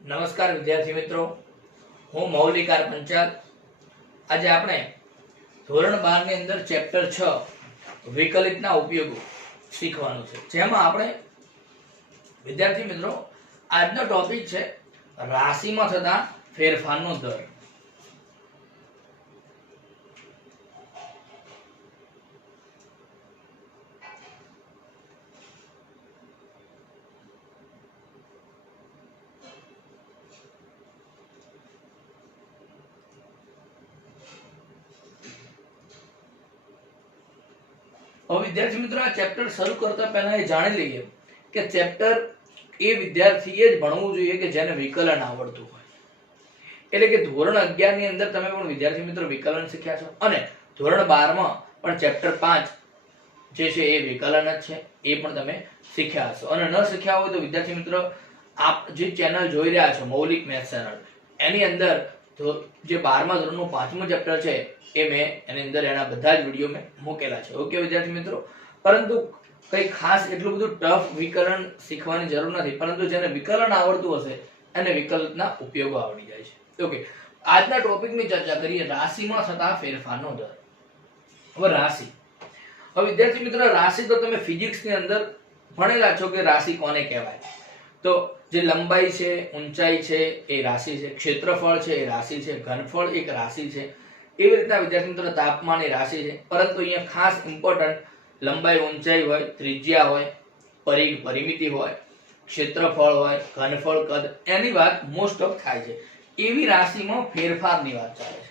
નમસ્કાર વિદ્યાર્થી મિત્રો, હું મૌલિકાર પંચાલ. આજે આપણે ધોરણ 12 ની અંદર ચેપ્ટર 6 વિકલિતના ઉપયોગો શીખવાનું છે, જેમાં આપણે વિદ્યાર્થી મિત્રો આજનો ટોપિક છે રાશિમાં થતા ફેરફારનો દર. હવે વિદ્યાર્થી મિત્રો આ ચેપ્ટર શરૂ કરતા પહેલા એ જાણી લઈએ કે ચેપ્ટર એ વિદ્યાર્થીએ જ ભણવું જોઈએ કે જેને વિકલન આવડતું હોય. એટલે કે ધોરણ 11 ની અંદર તમે પણ વિદ્યાર્થી મિત્રો વિકલન શીખ્યા છો અને ધોરણ 12 માં પણ ચેપ્ટર 5 જે છે એ વિકલન જ છે, એ પણ તમે શીખ્યા હશો. અને ન શીખ્યા હોય તો વિદ્યાર્થી મિત્રો આપ જે ચેનલ જોઈ રહ્યા છો મૌલિક મેથ્સ ચેનલ, એની અંદર જે 12મા ધોરણનું 5મું ચેપ્ટર છે એ મેં એની અંદર એના બધા જ વિડીયો મેં મૂકેલા છે. ઓકે વિદ્યાર્થી મિત્રો, પરંતુ કઈ ખાસ એટલું બધું ટફ વિકલન શીખવાની જરૂર નથી, પરંતુ જેને વિકલન આવડતું હશે એને વિકલનના ઉપયોગો આવડી જાય છે. ઓકે, આજના ટોપિકની ચર્ચા કરીએ રાશિમાં થતા ફેરફારનો દર. હવે રાશિ, હવે વિદ્યાર્થી મિત્રો રાશિ તો તમે ફિઝિક્સની અંદર ભણેલા છો કે રાશિ કોને કહેવાય. તો જે લંબાઈ છે, ઊંચાઈ છે એ રાશિ છે, ક્ષેત્રફળ છે એ રાશિ છે, ઘનફળ એક રાશિ છે. એવી રીતના વિદ્યાર્થી મિત્રો તાપમાન એ રાશિ છે, પરંતુ અહીંયા ખાસ ઇમ્પોર્ટન્ટ લંબાઈ ઊંચાઈ હોય, ત્રિજ્યા હોય, પરિઘ પરિમિતિ હોય, ક્ષેત્રફળ હોય, ઘનફળ કદ, એની વાત મોસ્ટ ઓફ થાય છે. એવી રાશિમાં ફેરફારની વાત ચાલે છે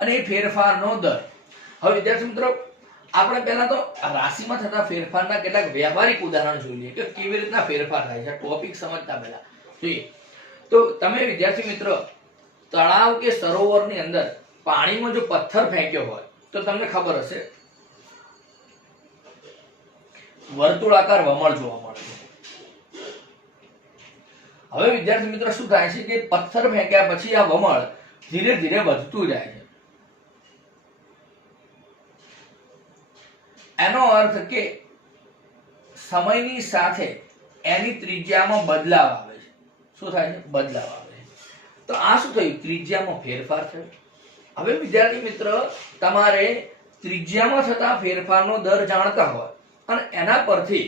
અને એ ફેરફારનો દર. હવે વિદ્યાર્થી મિત્રો આપણે પહેલા તો રાશિમાં થતા ફેરફારના કેટલાક વ્યવહારિક ઉદાહરણ જોઈ લઈએ કે કેવી રીતના ફેરફાર થાય છે. ટોપિક સમજતા પહેલા જોઈએ તો તમે વિદ્યાર્થી મિત્રો તળાવ કે સરોવરની અંદર પાણીમાં જો પથ્થર ફેંક્યો હોય તો તમને ખબર હશે વર્તુળાકાર વમળ જોવા મળશે. હવે વિદ્યાર્થી મિત્રો શું થાય છે કે પથ્થર ફેંક્યા પછી આ વમળ ધીરે ધીરે વધતું જાય છે. એનો અર્થ કે સમયની સાથે એની ત્રિજ્યામાં બદલાવ આવે છે. શું થાય છે? બદલાવ આવે છે. તો આ શું થયું? ત્રિજ્યામાં ફેરફાર થયો. હવે વિદ્યાર્થી મિત્ર તમારે ત્રિજ્યામાં થતા ફેરફારનો દર જાણતા હોય અને એના પરથી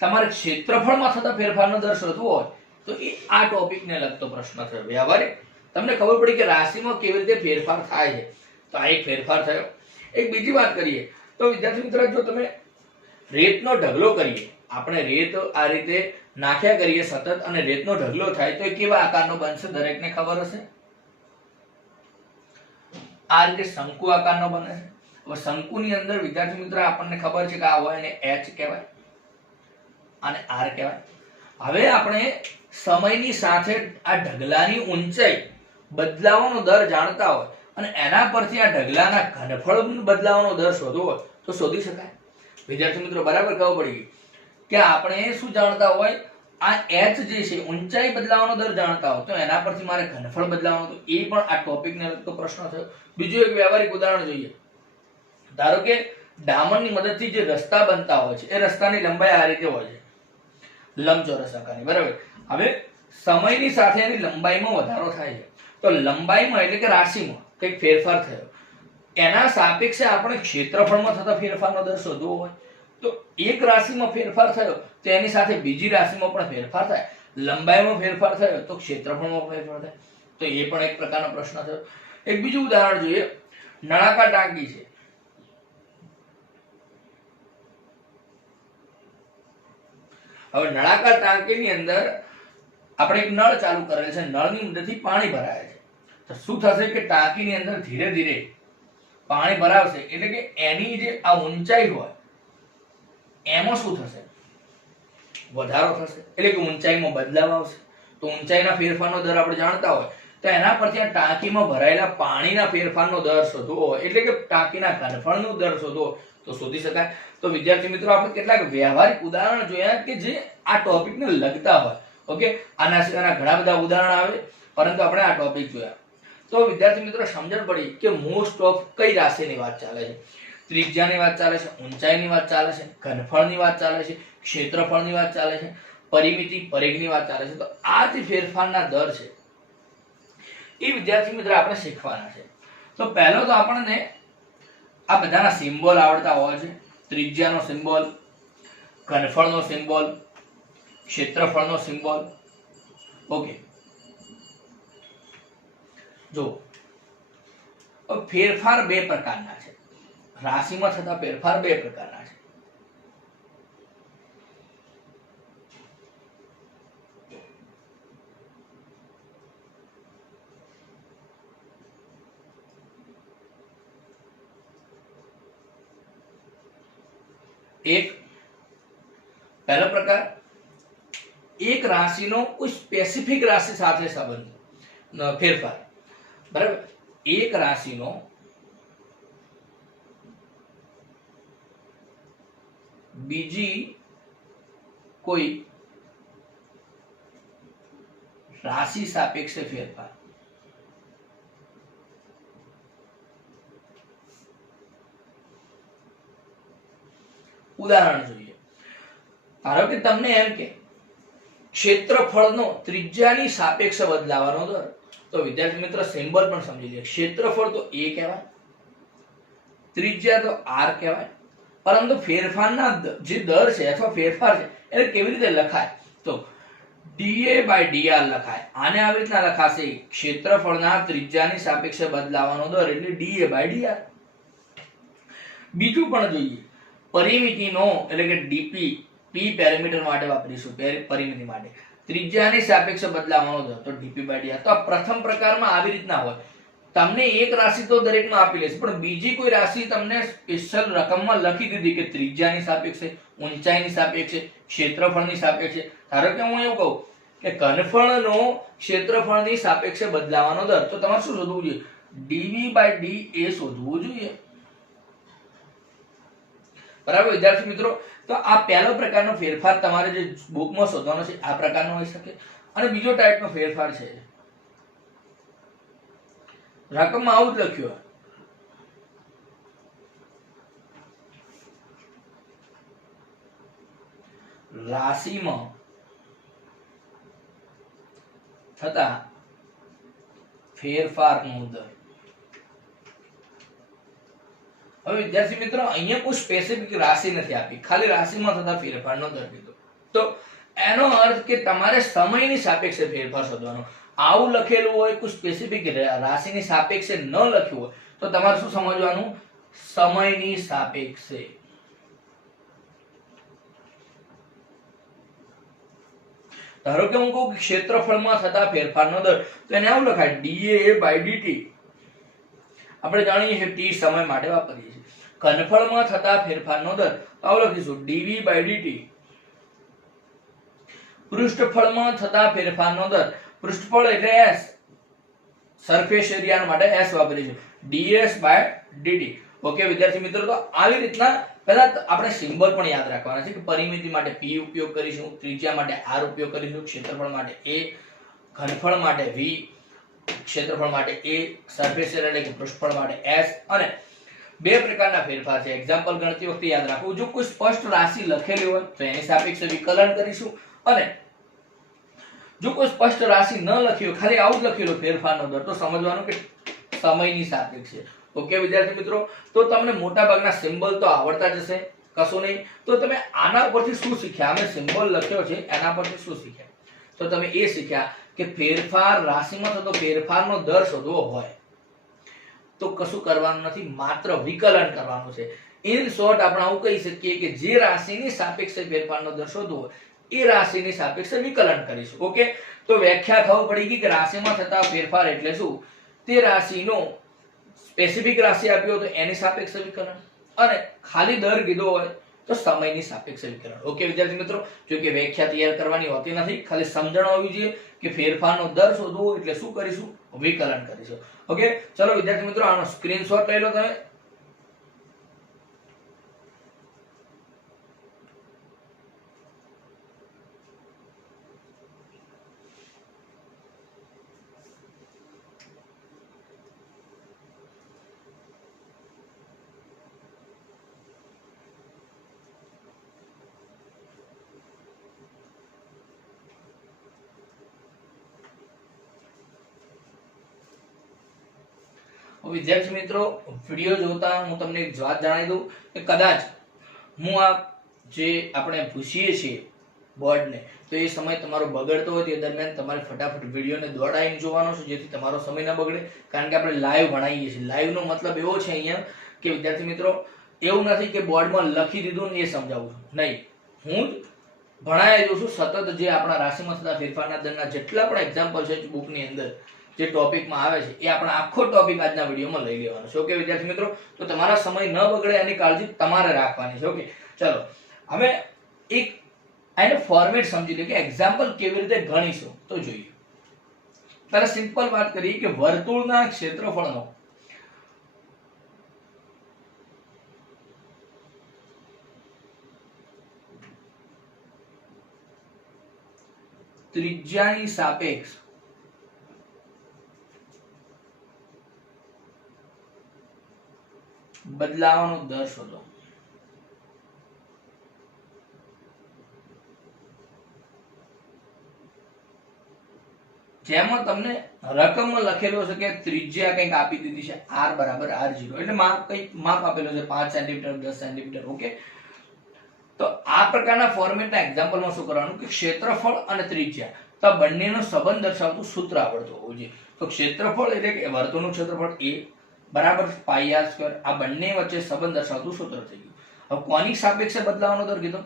તમારે ક્ષેત્રફળમાં થતા ફેરફારનો દર શોધવો હોય તો એ આ ટોપિકને લગતો પ્રશ્ન થયો. વ્યવહારિક તમને ખબર પડી કે રાશિમાં કેવી રીતે ફેરફાર થાય છે, તો આ એક ફેરફાર થયો. એક બીજી વાત કરીએ તો વિદ્યાર્થી મિત્ર જો તમે રેતનો ઢગલો કરીએ, આપણે રેત આ રીતે નાખ્યા કરીએ સતત અને રેતનો ઢગલો થાય તો એ કેવા આકારનો બનશે? દરેકને ખબર હશે. આ રીતે શંકુ આકારનો બને છે. હવે શંકુની અંદર વિદ્યાર્થી મિત્ર આપણને ખબર છે કે આ હોય એને એચ કહેવાય અને આર કહેવાય. હવે આપણે સમયની સાથે આ ઢગલાની ઊંચાઈ બદલાવાનો દર જાણતા હોય અને એના પરથી આ ઢગલાના ઘનફળ બદલાવાનો દર શોધવો હોય તો શોધી શકાય. વિદ્યાર્થી મિત્રો બરાબર ખબર પડી ગઈ કે આપણે શું જાણતા હોય, આ એચ જે છે ઊંચાઈ બદલાવાનો દર જાણતા હોય તો એના પરથી મારે ઘનફળ બદલાવાનો, તો એ પણ આ ટોપિકને લગતો પ્રશ્ન થયો. બીજું એક વ્યવહારિક ઉદાહરણ જોઈએ. ધારો કે ડામરની મદદથી જે રસ્તા બનતા હોય છે એ રસ્તાની લંબાઈ આ રીતે હોય છે, લંબચોરસ આકારની. બરાબર. હવે સમયની સાથે એની લંબાઈમાં વધારો થાય છે, તો લંબાઈમાં એટલે કે રાશિમાં કંઈક ફેરફાર થયો. એના સાપેક્ષે આપણે ક્ષેત્રફળમાં થતા ફેરફારનો દર શોધવો હોય તો એક રાશિમાં ફેરફાર થયો તો એની સાથે બીજી રાશિમાં પણ ફેરફાર થાય. લંબાઈમાં ફેરફાર થયો તો ક્ષેત્રફળમાં ફેરફાર થાય, તો એ પણ એક પ્રકારનો પ્રશ્ન થયો. એક બીજું ઉદાહરણ જોઈએ. નળાકાર ટાંકી છે. હવે નળાકાર ટાંકીની અંદર આપણે એક નળ ચાલુ કરેલ છે, નળની મદદથી પાણી ભરાય છે. તો શું થશે કે ટાંકીની અંદર ધીરે ધીરે પાણી ભરાવશે એટલે કે એની જે આ ઊંચાઈ હોય એમાં શું થશે? વધારો થશે. એટલે કે ઊંચાઈમાં બદલાવ આવશે. તો ઊંચાઈના ફેરફારનો દર આપણે જાણતા હોય તો એના પરથી આ ટાંકીમાં ભરાયેલા પાણીના ફેરફારનો દર શોધવો હોય એટલે કે ટાંકીના ઘનફળનો દર શોધવો તો શોધી શકાય. તો વિદ્યાર્થી મિત્રો આપણે કેટલાક વ્યવહારિક ઉદાહરણ જોયા કે જે આ ટોપિકને લગતા હોય. ઓકે, આના સિવાયના ઘણા બધા ઉદાહરણ આવે પરંતુ આપણે આ ટોપિક જોયા. તો વિદ્યાર્થી મિત્રો સમજણ પડી કે મોસ્ટ ઓફ કઈ રાશિની વાત ચાલે છે. ત્રિજ્યાની વાત ચાલે છે, ઊંચાઈની વાત ચાલે છે, ઘનફળની વાત ચાલે છે, ક્ષેત્રફળની વાત ચાલે છે. પરિમિતિ પરિઘની વાત ચાલે છે. તો આ જે ફેરફારના દર છે એ વિદ્યાર્થી મિત્ર આપણે શીખવાના છે. તો પહેલો તો આપણને આ બધાના સિમ્બોલ આવડતા હોવા છે. ત્રિજ્યાનો સિમ્બોલ, ઘનફળનો સિમ્બોલ, ક્ષેત્રફળનો સિમ્બોલ. ઓકે, જો ફેરફાર બે પ્રકારના છે. રાશિમાં થતા ફેરફાર બે પ્રકારના છે. એક પહેલો પ્રકાર, એક રાશિનો કોઈ સ્પેસિફિક રાશિ સાથે સંબંધ ફેરફાર. બરાબર, એક રાશિનો બીજી કોઈ રાશિ સાપેક્ષે ફેરફાર. ઉદાહરણ જોઈએ. ધારો કે તમને એમ કે ક્ષેત્રફળનો ત્રિજ્યાની સાપેક્ષે બદલાવાનો દર. તો વિદ્યાર્થી મિત્ર સિમ્બોલ પણ સમજી લે. ક્ષેત્રફળ તો a કહેવાય, ત્રિજ્યા તો r કહેવાય, પરંતુ ફેરફારના જે દર છે અથવા ફેરફાર છે એને કેવી રીતે લખાય? તો dA/dr લખાય. આને આવી રીતના લખાશે, ક્ષેત્રફળના ત્રિજ્યાની સાપેક્ષે બદલાવાનો દર એટલે dA/dr. બીજું પણ જોઈએ, પરિમિતિનો એટલે કે dp, p પેરામીટર માટે વાપરીશું. પરિમિતિ માટે ત્રિજ્યાની સાપેક્ષે બદલાવાનો દર તો dp/dr. તો આ પ્રથમ પ્રકારમાં આવી રીતના હોય. તમને એક રાશિ તો દરેકમાં આપી લેશે, પણ બીજી કોઈ રાશિ તમને સ્પેશિયલ રકમમાં લખી દીધી કે ત્રિજ્યાની સાપેક્ષે, ઊંચાઈની સાપેક્ષે, ક્ષેત્રફળની સાપેક્ષે. ધારો કે હું એવું કહું કે ઘનફળનો ક્ષેત્રફળની સાપેક્ષે બદલાવાનો દર, તો તમારે શું શોધવું જોઈએ? dv/da શોધવું જોઈએ. બરાબર વિદ્યાર્થી મિત્રો, તો આ પહેલો પ્રકારનો ફેરફાર તમારે જે બુકમાં શોધવાનો છે આ પ્રકારનો હોઈ શકે. અને બીજો ટાઈપનો ફેરફાર છે, રકમમાં આવું જ લખ્યું, રાશિમાં થતા ફેરફારનો દર. હવે વિદ્યાર્થી મિત્રો અહીંયા કોઈ સ્પેસિફિક રાશિ નથી આપી, ખાલી રાશિમાં થતા ફેરફારનો દર કીધો. તો એનો અર્થ કે તમારે સમયની સાપેક્ષે ફેરફાર શોધવાનો. આવું લખેલું હોય, કોઈ સ્પેસિફિક રાશિની સાપેક્ષે ન લખ્યું હોય તો તમારે શું સમજવાનું? સમયની સાપેક્ષે. ધારો કે હું કહું કે ક્ષેત્રફળમાં થતા ફેરફારનો દર, તો એને આવું લખાય dA/dt. આપણે જાણીએ છીએ t સમય માટે વાપરીએ છીએ. ઘનફળમાં થતા ફેરફારનો દર આવું લખીશું dv/dt. પૃષ્ઠફળમાં થતા ફેરફારનો દર, પૃષ્ઠફળ એટલે s, સરફેસ એરિયા માટે s વાપરીશું ds/dt. ઓકે વિદ્યાર્થી મિત્રો, તો આવી રીતના પહેલા આપણે સિમ્બોલ પણ યાદ રાખવાના છે કે પરિમિતિ માટે p ઉપયોગ કરીશું, ત્રિજ્યા માટે r ઉપયોગ કરીશું, ક્ષેત્રફળ માટે a, ઘનફળ માટે v, ક્ષેત્રફળ માટે a, સરફેસ એરિયા એટલે કે પૃષ્ઠફળ માટે s. અને બે પ્રકારના ફેરફાર છે. એક્ઝામ્પલ ગણતી વખતે યાદ રાખવું, જો કોઈ સ્પષ્ટ રાશિ લખેલી હોય તો એની સાપેક્ષે વિકલન કરીશું, અને જો કોઈ સ્પષ્ટ રાશિ ન લખી હોય, ખાલી આવું જ લખેલું ફેરફારનો દર, તો સમજવાનું કે સમયની સાપેક્ષે. ઓકે વિદ્યાર્થી મિત્રો, તો તમને મોટા ભાગના સિમ્બોલ તો આવડતા જ હશે, કશું નહીં. તો તમે આના પરથી શું શીખ્યા? અમે સિમ્બોલ લખ્યો છે એના પરથી શું શીખ્યા? તો તમે એ શીખ્યા કે ફેરફાર, રાશિમાં થતો ફેરફારનો દર શોધવો હોય તો કશું કરવાનું નથી, માત્ર વિકલન કરવાનું છે. ઇન શોર્ટ આપણે આવું કહી શકીએ કે જે રાશિની સાપેક્ષે ફેરફારનો દર શોધવો હોય એ રાશિની સાપેક્ષે વિકલન કરીશું. ઓકે, તો વ્યાખ્યા ખબર પડી ગઈ કે રાશિમાં થતા ફેરફાર એટલે શું? તે રાશિનો સ્પેસિફિક રાશિ આપ્યો તો એની સાપેક્ષે વિકલન, અને ખાલી દર કીધો હોય તો સમયની સાપેક્ષે વિકલન. ઓકે વિદ્યાર્થી મિત્રો, જો કે વ્યાખ્યા તૈયાર કરવાની હોતી નથી, ખાલી સમજણ હોવી જોઈએ કે ફેરફારનો દર શોધવો એટલે શું કરીશું? વિકલન કરીશું. ઓકે, ચલો વિદ્યાર્થી મિત્રો, આનો સ્ક્રીનશોટ લઈ લો તમે. વિદ્યાર્થી મિત્રો, વિડીયો જોતા હું તમને એક વાત જણાવી દઉં કે કદાચ હું આ જે આપણે પૂછીએ છીએ બોર્ડને, તો એ સમય તમારો બગડતો હોય તે દરમિયાન તમારે ફટાફટ વિડીયોને દોડાઈને જોવાનો છે, જેથી તમારો સમય ન બગડે. કારણ કે આપણે લાઈવ ભણાવીએ છીએ. લાઈવનો મતલબ એવો છે અહીંયા કે વિદ્યાર્થી મિત્રો, એવું નથી કે બોર્ડમાં લખી દીધું ને એ સમજાવું છું, નહીં. હું ભણાવી દઉં છું સતત. જે આપણા રાશિમાં થતા ફેરફારના દરના જેટલા પણ એક્ઝામ્પલ છે બુકની અંદર, જે ટોપિકમાં આવે છે, એ આપણે આખો ટોપિક આજના વિડીયોમાં લઈ લેવાનો છે. ઓકે વિદ્યાર્થી મિત્રો, તો તમારા સમય ન બગડે એની કાળજી તમારે રાખવાની છે. ઓકે, ચલો હવે એક આનો ફોર્મેટ સમજી લે કે એક્ઝામ્પલ કેવી રીતે ગણીશું તો જોઈએ. ત્યારે સિમ્પલ વાત કરીએ કે વર્તુળના ક્ષેત્રફળનો ત્રિજ્યાની સાપેક્ષ બદલાવાનો દર શોધો. જેમાં તમને રકમમાં લખેલો છે કે ત્રિજ્યા કંઈક આપી દીધી છે r બરાબર r0, એટલે માપ આપેલો છે 5 સેન્ટીમીટર 10 સેન્ટીમીટર. ઓકે, તો આ પ્રકારના ફોર્મેટના એક્ઝામ્પલમાં શું કરવાનું કે ક્ષેત્રફળ અને ત્રિજ્યા તો બંનેનો સંબંધ દર્શાવતું સૂત્ર આવડતું હોવું જોઈએ. તો ક્ષેત્રફળ એટલે કે વર્તુળનું ક્ષેત્રફળ a બરાબર પાઈ r સ્ક્વેર, આ બંને વચ્ચે સંબંધ દર્શાવતું સૂત્ર થઈ ગયું. હવે કોની સાપેક્ષે બદલાવાનો દર કીધો?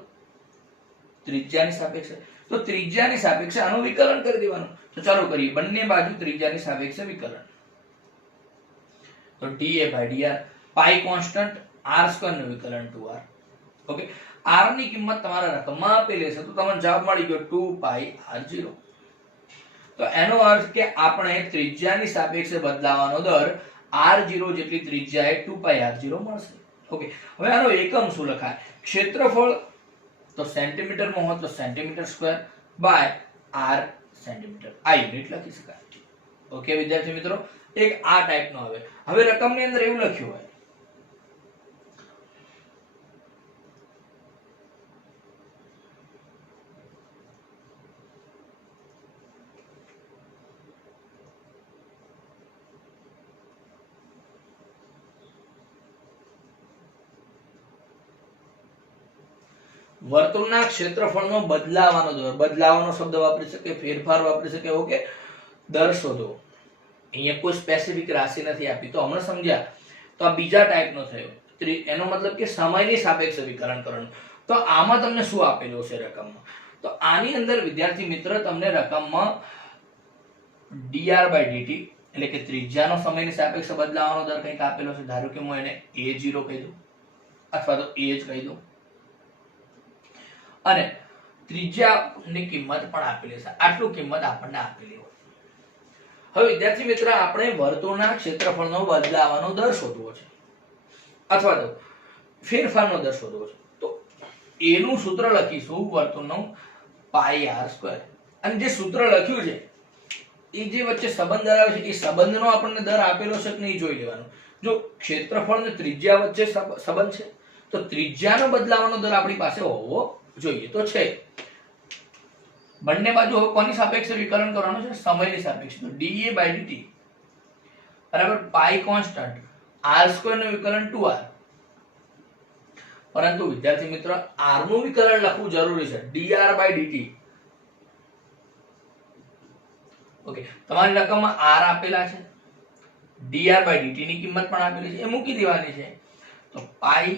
ત્રિજ્યાની સાપેક્ષે. તો ત્રિજ્યાની સાપેક્ષે આનું વિકલન કરી દેવાનું. તો ચાલો કરીએ. બંને બાજુ ત્રિજ્યાની સાપેક્ષે વિકલન. તો dA by dr, pi constant, r square નું વિકલન 2r. ઓકે, r ની કિંમત તમારા રકમમાં આપેલી છે, તો તમને જવાબ મળી ગયો 2 પાઈ r0. તો એનો અર્થ કે આપણે ત્રિજ્યાની સાપેક્ષે બદલાવાનો દર r0 જેટલી ત્રિજ્યાએ 2 પાઈ r0 મળશે. ઓકે, હવે આનો એકમ શું લખાય? ક્ષેત્રફળ તો સેન્ટીમીટરમાં હોય તો centimetre square by r centimetre, આ યુનિટ લખી શકાય. ઓકે વિદ્યાર્થી મિત્રો, એક આ ટાઈપનો આવે. હવે રકમની અંદર એવું લખ્યું હોય વર્તુળના ક્ષેત્રફળનો બદલાવાનો દર. બદલાવાનો શબ્દ વાપરી શકે, ફેરફાર વાપરી શકે. ઓકે, દર શોધો. અહીંયા કોઈ સ્પેસિફિક રાશિ નથી આપી, તો હમણાં સમજ્યા. તો આ બીજા ટાઈપનો થયો. એનો મતલબ કે સમયની સાપેક્ષે વિકલન કરવાનું. તો આમાં તમને શું આપેલું છે રકમમાં? તો આની અંદર વિદ્યાર્થી મિત્ર તમને રકમમાં dr by dt એટલે કે ત્રિજ્યાનો સમયની સાપેક્ષે બદલાવાનો દર કંઈક આપેલો છે. ધારો કે હું એને a0 કહી દઉં અથવા તો a જ કહી દઉં, અને ત્રિજ્યાની કિંમત પણ આપેલી છે. આટલું કિંમત આપણને આપેલી હોય. હવે વિદ્યાર્થી મિત્ર, આપણે વર્તુળના ક્ષેત્રફળનો બદલાવાનો દર શોધવો છે અથવા તો ફેરફારનો દર શોધવો છે. તો એનું સૂત્ર લખીશું વર્તુળનું પાઈ r સ્ક્વેર. અને જે સૂત્ર લખ્યું છે એ જે વચ્ચે સંબંધ ધરાવે છે એ સંબંધનો આપણને દર આપેલો છે કે નહીં જોઈ લેવાનું. જો ક્ષેત્રફળ અને ત્રિજ્યા વચ્ચે સંબંધ છે તો ત્રિજ્યાનો બદલાવાનો દર આપણી પાસે હોવો જોઈએ. તો છે. બંને બાજુ હવે કોની સાપેક્ષે વિકલન કરવાનું છે? સમયની સાપેક્ષે. તો dA by dt બરાબર પાઈ કોન્સ્ટન્ટ, r સ્ક્વેર નું વિકલન 2r. પરંતુ વિદ્યાર્થી મિત્ર, r નું વિકલન લખવું જરૂરી છે. dr by dt. ઓકે, તમારી રકમમાં r આપેલા છે, dr by dt ની કિંમત પણ આપેલી છે, એ મૂકી દેવાની છે. તો પાઈ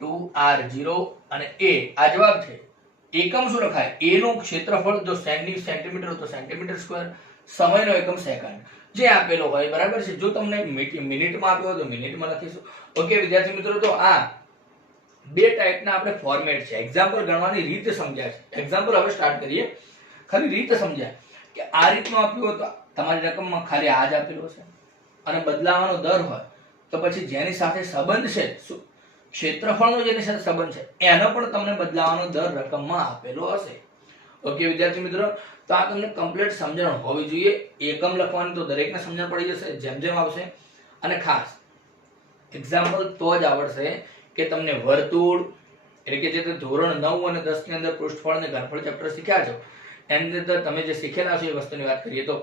2r0 અને a આ જવાબ છે. એકમ શું લખાય? a નું ક્ષેત્રફળ જો સેન્ટીમીટર તો સેન્ટીમીટર સ્ક્વેર, સમયનો એકમ સેકન્ડ જે આપેલો હોય બરાબર છે. જો તમને મિનિટમાં આપ્યો હોય તો મિનિટમાં લખીશું. ઓકે વિદ્યાર્થી મિત્રો, તો આ બે ટાઈપના આપણે ફોર્મેટ છે. એક્ઝામ્પલ ગણવાની રીત સમજ્યા છે. એક્ઝામ્પલ હવે સ્ટાર્ટ કરીએ. ખાલી રીત સમજ્યા કે આ રીતનું આપ્યું હોય તો તમારી રકમમાં ખાલી આ જ આપેલો છે, અને બદલાવાનો દર હોય તો પછી જેની સાથે સંબંધ છે, ક્ષેત્રફળનો જેની સાથે સંબંધ છે, એનો પણ તમને બદલાવાનો દર રકમમાં આપેલો હશે. ઓકે વિદ્યાર્થી મિત્રો, તો આ તમને કમ્પ્લીટ સમજણ હોવી જોઈએ. એકમ લખવાની તો દરેકને સમજણ પડી જશે જેમ જેમ આવશે. અને ખાસ એક્ઝામ્પલ તો જ આવડશે કે તમને વર્તુળ એટલે કે જે ધોરણ 9 અને 10 ની અંદર પૃષ્ઠફળ અને ઘનફળ ચેપ્ટર શીખ્યા છો એની અંદર તમે જે શીખેલા છો એ વસ્તુની વાત કરીએ તો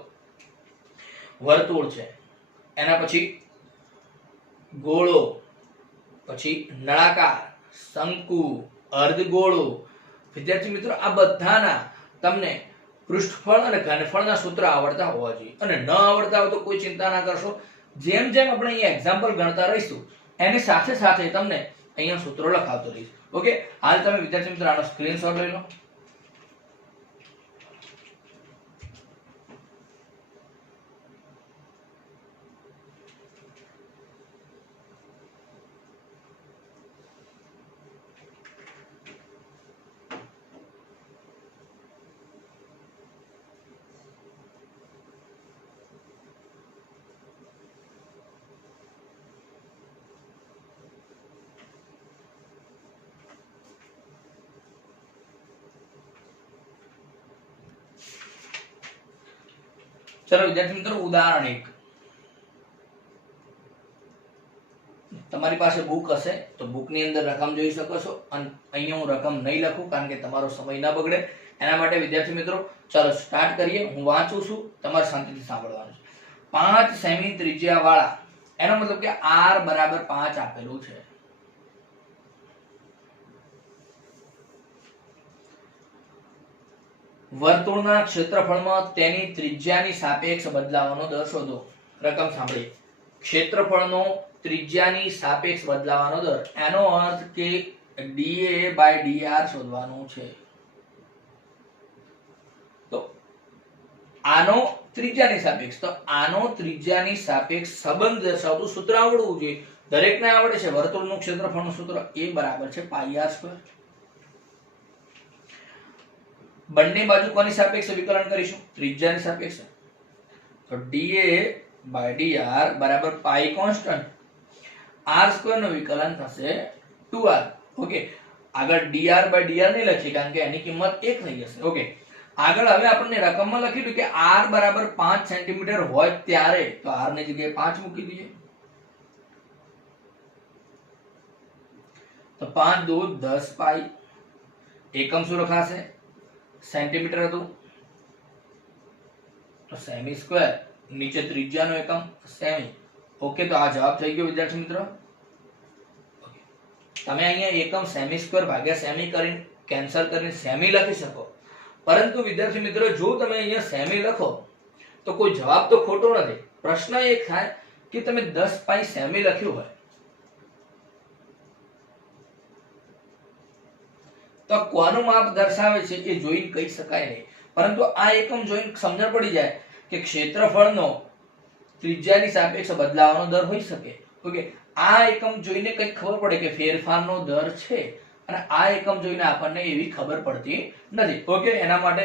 વર્તુળ છે, એના પછી ગોળો, પછી નળાકાર, શંકુ, અર્ધગોળો. વિદ્યાર્થી મિત્રો આ બધાના તમને પૃષ્ઠફળ અને ઘનફળના સૂત્ર આવડતા હોવા જોઈએ, અને ન આવડતા હોય તો કોઈ ચિંતા ના કરશો. જેમ જેમ આપણે અહીંયા એક્ઝામ્પલ ગણતા રહીશું એની સાથે સાથે તમને અહીંયા સૂત્રો લખાવતો રહીશ. ઓકે, હાલ તમે વિદ્યાર્થી મિત્રો આનો સ્ક્રીનશોટ લઈ લો. ચલો વિદ્યાર્થી મિત્રો, ઉદાહરણ 1. તમારી પાસે બુક હશે તો બુકની અંદર રકમ જોઈ શકો છો, અને અહીંયા હું રકમ નહીં લખું કારણ કે તમારો સમય ના બગડે એના માટે. વિદ્યાર્થી મિત્રો ચલો સ્ટાર્ટ કરીએ. હું વાંચું છું, તમારે શાંતિથી સાંભળવાનું છે. 5 સેમી ત્રિજ્યા વાળા, એનો મતલબ કે r બરાબર 5 આપેલું છે. વર્તુળના ક્ષેત્રફળમાં તેની ત્રિજ્યાની સાપેક્ષ બદલાવાનો દર શોધો. રકમ સાંભળી, ક્ષેત્રફળનો ત્રિજ્યાની સાપેક્ષ બદલાવાનો દર, એનો અર્થ કે dA/dr શોધવાનું છે. તો આનો ત્રિજ્યાની સાપેક્ષ, તો આનો ત્રિજ્યાની સાપેક્ષ સંબંધ દર્શાવતું સૂત્ર આવડવું જોઈએ. દરેકને આવડે છે. વર્તુળનું ક્ષેત્રફળનું સૂત્ર A બરાબર છે πr². બંને બાજુ કોની સાપેક્ષે વિકલન કરીશું? ત્રિજ્યાની સાપેક્ષે. તો dA/dr બરાબર પાઈ કોન્સ્ટન્ટ, r² નું વિકલન થશે 2r. ઓકે, આગળ dr/dr નહીં લખીએ કારણ કે એની કિંમત 1 થઈ જશે. ઓકે, આગળ હવે આપણને રકમમાં લખીશું કે r બરાબર 5 સેન્ટીમીટર હોય ત્યારે, તો r ની જગ્યાએ 5 મૂકી દઈએ. તો 5 × 2 = 10 પાઈ. એકમ શું લખાશે? સેન્ટીમીટર હતું તો સેમી સ્ક્વેર, નીચે ત્રિજ્યાનો એકમ સેમી. ઓકે, તો આ જવાબ થઈ ગયો વિદ્યાર્થી મિત્રો. તમે અહીંયા એકમ સેમી સ્ક્વેર ભાગ્યા સેમી કરીને કેન્સલ કરીને સેમી લખી શકો, પરંતુ વિદ્યાર્થી મિત્રો જો તમે અહીંયા સેમી લખો તો કોઈ જવાબ તો ખોટો નથી. પ્રશ્ન એ થાય કે તમે 10 પાઈ સેમી લખ્યું હોય તો કોનું માપ દર્શાવે છે એ જોઈને કહી શકાય નહીં, પરંતુ આ એકમ જોઈને સમજણ પડી જાય કે ક્ષેત્રફળનો ત્રિજ્યાની સાપેક્ષે બદલાવાનો દર હોઈ શકે. ઓકે, આ એકમ જોઈને કંઈક ખબર પડે કે ફેરફારનો દર છે, અને આ એકમ જોઈને આપણને એવી ખબર પડતી નથી. ઓકે, એના માટે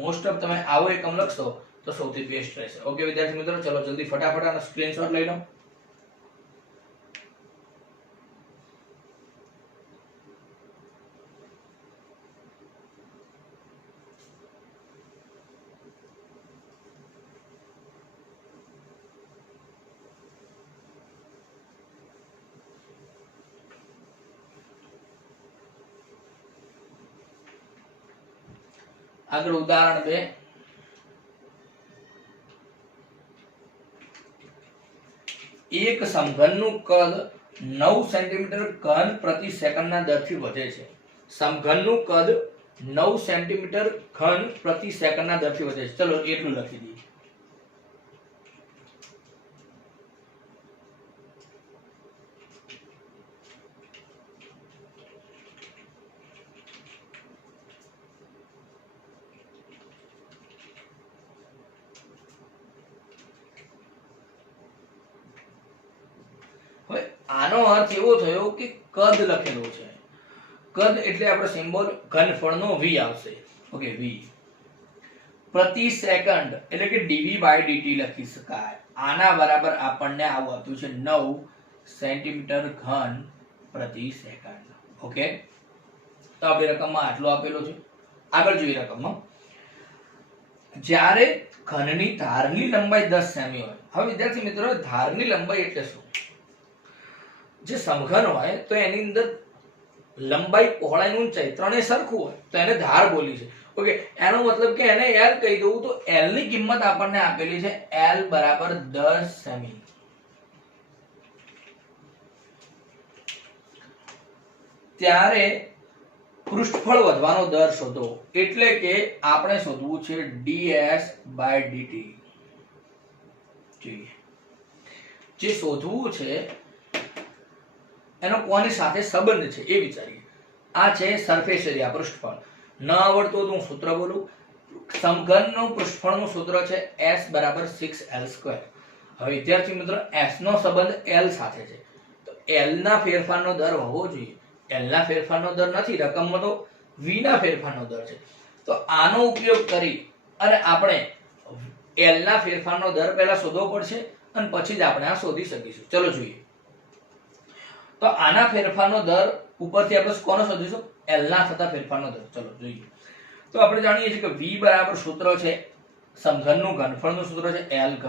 મોસ્ટ ઓફ તમે આવો એકમ લખશો તો સૌથી બેસ્ટ રહેશે. ઓકે વિદ્યાર્થી મિત્રો, ચલો જલ્દી ફટાફટ આનો સ્ક્રીનશોટ લઈ લો. આગળ ઉદાહરણ 2. એક સમઘનનું કદ 9 સેન્ટીમીટર ઘન પ્રતિ સેકન્ડના દરથી વધે છે. સમઘનનું કદ 9 સેન્ટીમીટર ઘન પ્રતિ સેકન્ડના દરથી વધે છે. ચલો એટલું લખી દઈએ. આનો અર્થ એવો થયો કે કદ લખેલો છે. કદ એટલે આપણો સિમ્બોલ ઘનફળનો v આવશે. ઓકે, v પ્રતિ સેકન્ડ એટલે કે dv/dt લખી શકાય. આના બરાબર આપણને આવું આપ્યું છે 9 સેન્ટીમીટર ઘન પ્રતિ સેકન્ડ. ઓકે, તો આપણી રકમમાં આટલું આપેલું છે. આગળ જોઈએ રકમમાં. જ્યારે ઘનની ધારની લંબાઈ 10 સેમી હોય. હવે વિદ્યાર્થી મિત્રો, ધારની લંબાઈ એટલે શું? જે સમઘન હોય તો એની અંદર લંબાઈ, પહોળાઈ, ઊંચાઈ ત્રણેય સરખું હોય તો એને ધાર બોલી છે. ઓકે, એનો મતલબ કે એને L કહી દઉં તો L ની કિંમત આપણને આપેલી છે L બરાબર 10 સેમી. ત્યારે પૃષ્ઠફળ વધવાનો દર શોધો, એટલે કે આપણે શોધવું છે ds/dt. જોઈએ જે શોધવું છે એનો કોની સાથે સંબંધ છે એ વિચારીએ. આ છે સરફેસ એરિયા, પૃષ્ઠફળ. ન આવડતું તો હું સૂત્ર બોલું. સમઘનનું પૃષ્ઠફળનું સૂત્ર છે s = 6l². હવે વિદ્યાર્થી મિત્રો s નો સંબંધ l સાથે છે, તો l ના ફેરફારનો દર હોવો જોઈએ. l ના ફેરફારનો દર નથી, રકમમાં તો v ના ફેરફારનો દર છે. તો આનો ઉપયોગ કરી અને આપણે l ના ફેરફારનો દર પહેલા શોધવો પડશે અને પછી જ આપણે આ શોધી શકીશું. ચલો જોઈએ. તો આના ફેરફારનો દર ઉપરથી આપણે કોનો શોધીશું? l ના થતા ફેરફારનો દર. ચલો જોઈએ. તો આપણે જાણીએ છીએ કે v બરાબર સૂત્ર છે સમઘનનું ઘનફળનું સૂત્ર છે l3.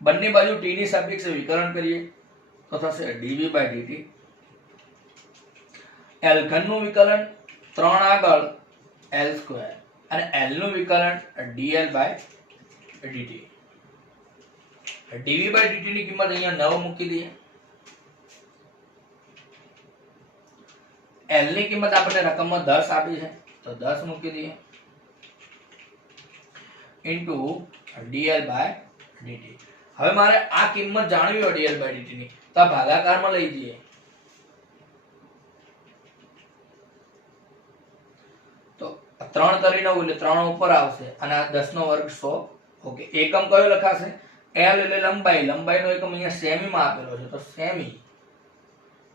બંને બાજુ t ની સાપેક્ષે વિકલન કરીએ તો થશે dv/dt. l3 નું વિકલન 3 આગળ l² અને l નું વિકલન dl/dt. dv/dt ની કિંમત અહીંયા 9 મૂકી દઈએ. l ની કિંમત આપણે રકમમાં 10 આપી છે તો 10 મૂકી દઈએ ઇન્ટુ dl/dt. હવે મારે આ કિંમત જાણવી હોય dl/dt ની, તો આ ભાગાકારમાં લઈ જઈએ. તો 3 કરી 9 એટલે 3 ઉપર આવશે અને આ 10 નો વર્ગ 100. ઓકે, એકમ કયો લખાશે? l એટલે લંબાઈ, લંબાઈનો એકમ અહીંયા સેમી માં આપેલો છે તો સેમી,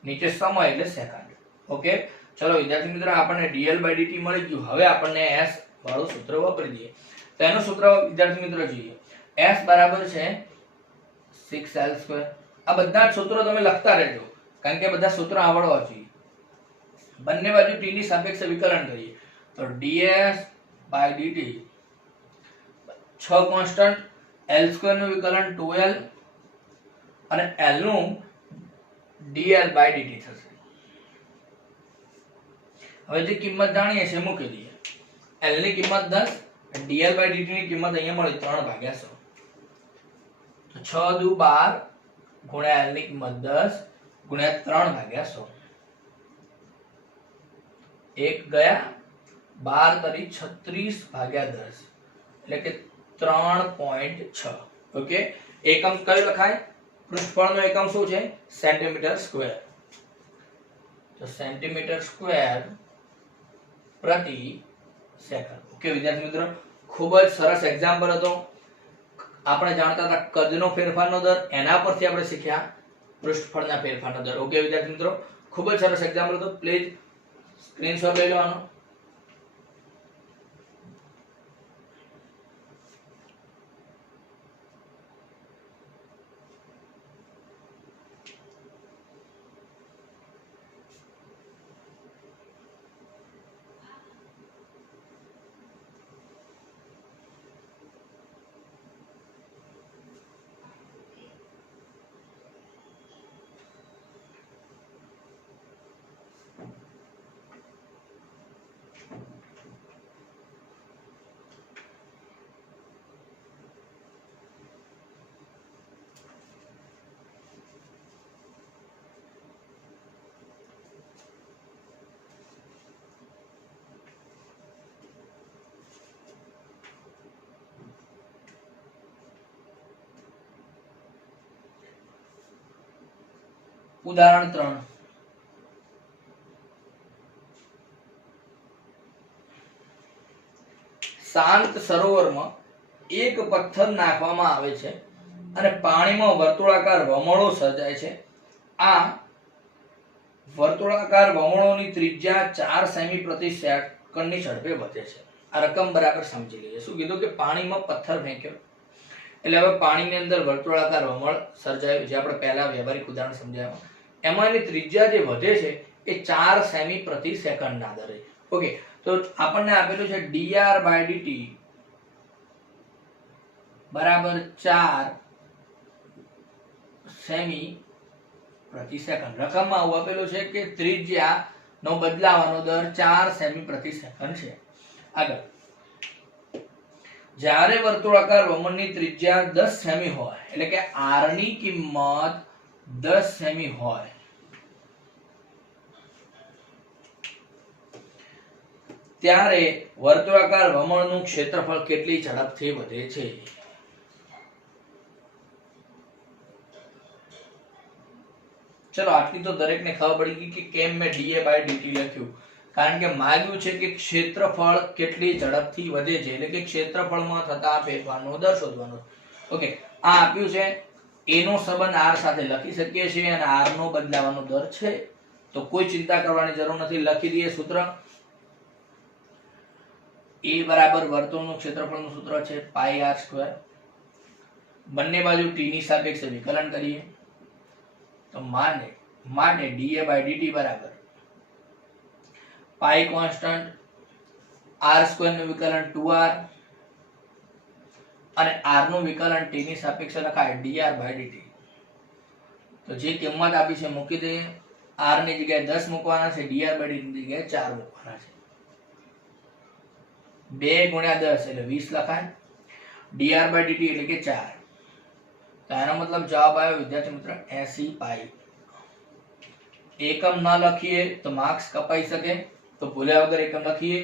નીચે સમય એટલે સેકન્ડ. ઓકે, ચલો વિદ્યાર્થી મિત્રો આપણને dl/dt મળી ગયું. હવે આપણને s વાળું સૂત્ર વાપરી દઈએ. તો એનું સૂત્ર વિદ્યાર્થી મિત્રો જોઈએ. s બરાબર છે 6l². આ બધા જ સૂત્રો તમે લખતા રહેજો કારણ કે બધા સૂત્રો આવડવા જોઈએ. બંને બાજુ t ની સાપેક્ષે વિકલન કરીએ તો ds/dt 6 કોન્સ્ટન્ટ, l² નું વિકલન 2l અને l નું dl/dt થશે. હવે જે કિંમત જાણીએ છે મૂકી દઈએ. l ની કિંમત 10, dl/dt ની કિંમત અહીંયા મળી 3/100. તો 6 દુ 12 ગુણ્યા l ની કિંમત 10 ગુણ્યા 3/100. 1 ગયા 12 તરી 36/10 એટલે કે 3.6. ઓકે, એકમ કયો લખાય? પૃષ્ઠફળનો એકમ શું છે? Centimetre square. તો સેન્ટીમીટર સ્ક્વેર પ્રતિ સેકન્ડ. ઓકે વિદ્યાર્થી મિત્રો, ખૂબ જ સરસ એક્ઝામ્પલ હતો. આપણે જાણતા હતા કદનો ફેરફારનો દર, એના પરથી આપણે શીખ્યા પૃષ્ઠફળના ફેરફારનો દર. ઓકે વિદ્યાર્થી મિત્રો, ખૂબ જ સરસ એક્ઝામ્પલ હતો. પ્લીઝ સ્ક્રીનશોટ લઈ લેવાનો. ઉદાહરણ 3. શાંત સરોવરમાં એક પથ્થર નાખવામાં આવે છે અને પાણીમાં વર્તુળાકાર વમળો સર્જાય છે. આ વર્તુળાકાર વમળોની ત્રિજ્યા 4 સેમી પ્રતિ સેકન્ડની ઝડપે વધે છે. આ રકમ બરાબર સમજી લઈએ. શું કીધું કે પાણીમાં પથ્થર ફેંક્યો એટલે હવે પાણીની અંદર વર્તુળાકાર વમળ સર્જાયું, જે આપણે પહેલા વ્યવહારિક ઉદાહરણ સમજાવ્યું. એમાંની ત્રિજ્યા જે વધે છે એ 4 સેમી પ્રતિ સેકન્ડના દરે. ઓકે, તો આપણને આપેલું છે dr/dt બરાબર 4 સેમી પ્રતિ સેકન્ડ. રકમમાં આવું આપેલું છે કે ત્રિજ્યા નો બદલાવાનો દર 4 સેમી પ્રતિ સેકન્ડ છે. આગળ, જ્યારે વર્તુળાકાર વમળની ત્રિજ્યા 10 સેમી હોય એટલે કે r ની કિંમત 10 સેમી હોય ત્યારે વર્તુળાકાર વમળનું ક્ષેત્રફળ કેટલી ઝડપથી વધે છે? ચલો આટલી તો દરેકને ખબર પડી ગઈ કે કેમ મેં dA/dt લખ્યું, કારણ કે માંગ્યું છે કે ક્ષેત્રફળ કેટલી ઝડપથી વધે છે, એટલે કે ક્ષેત્રફળમાં થતા ફેરફારનો દર શોધવાનો. ઓકે, આ આપ્યું છે. a નો સંબંધ r સાથે લખી શકીએ છીએ અને r નો બદલાવાનો દર છે, તો કોઈ ચિંતા કરવાની જરૂર નથી. લખી દઈએ સૂત્ર. a બરાબર વર્તુળનું ક્ષેત્રફળનું સૂત્ર છે πr². બંને બાજુ t ની સાપેક્ષે વિકલન કરીએ તો માટે dA/dt બરાબર પાઈ કોન્સ્ટન્ટ, r² નું વિકલન 2r અને r નું વિકલન t ની સાપેક્ષે લખાય dr/dt. તો જે કિંમત આપી છે મૂકી દઈએ. r ની જગ્યાએ 10 મૂકવાના છે, dr/dt ની જગ્યાએ 4 મૂકવાના છે. 2 × 10 એટલે 20 લખાય, dr/dt એટલે કે 4. તો એનો મતલબ જવાબ આવ્યો વિદ્યાર્થી મિત્ર 80 પાઈ. એકમ ના લખીએ તો માર્ક્સ કપાઈ શકે, તો ભૂલ્યા વગર એકમ લખીએ.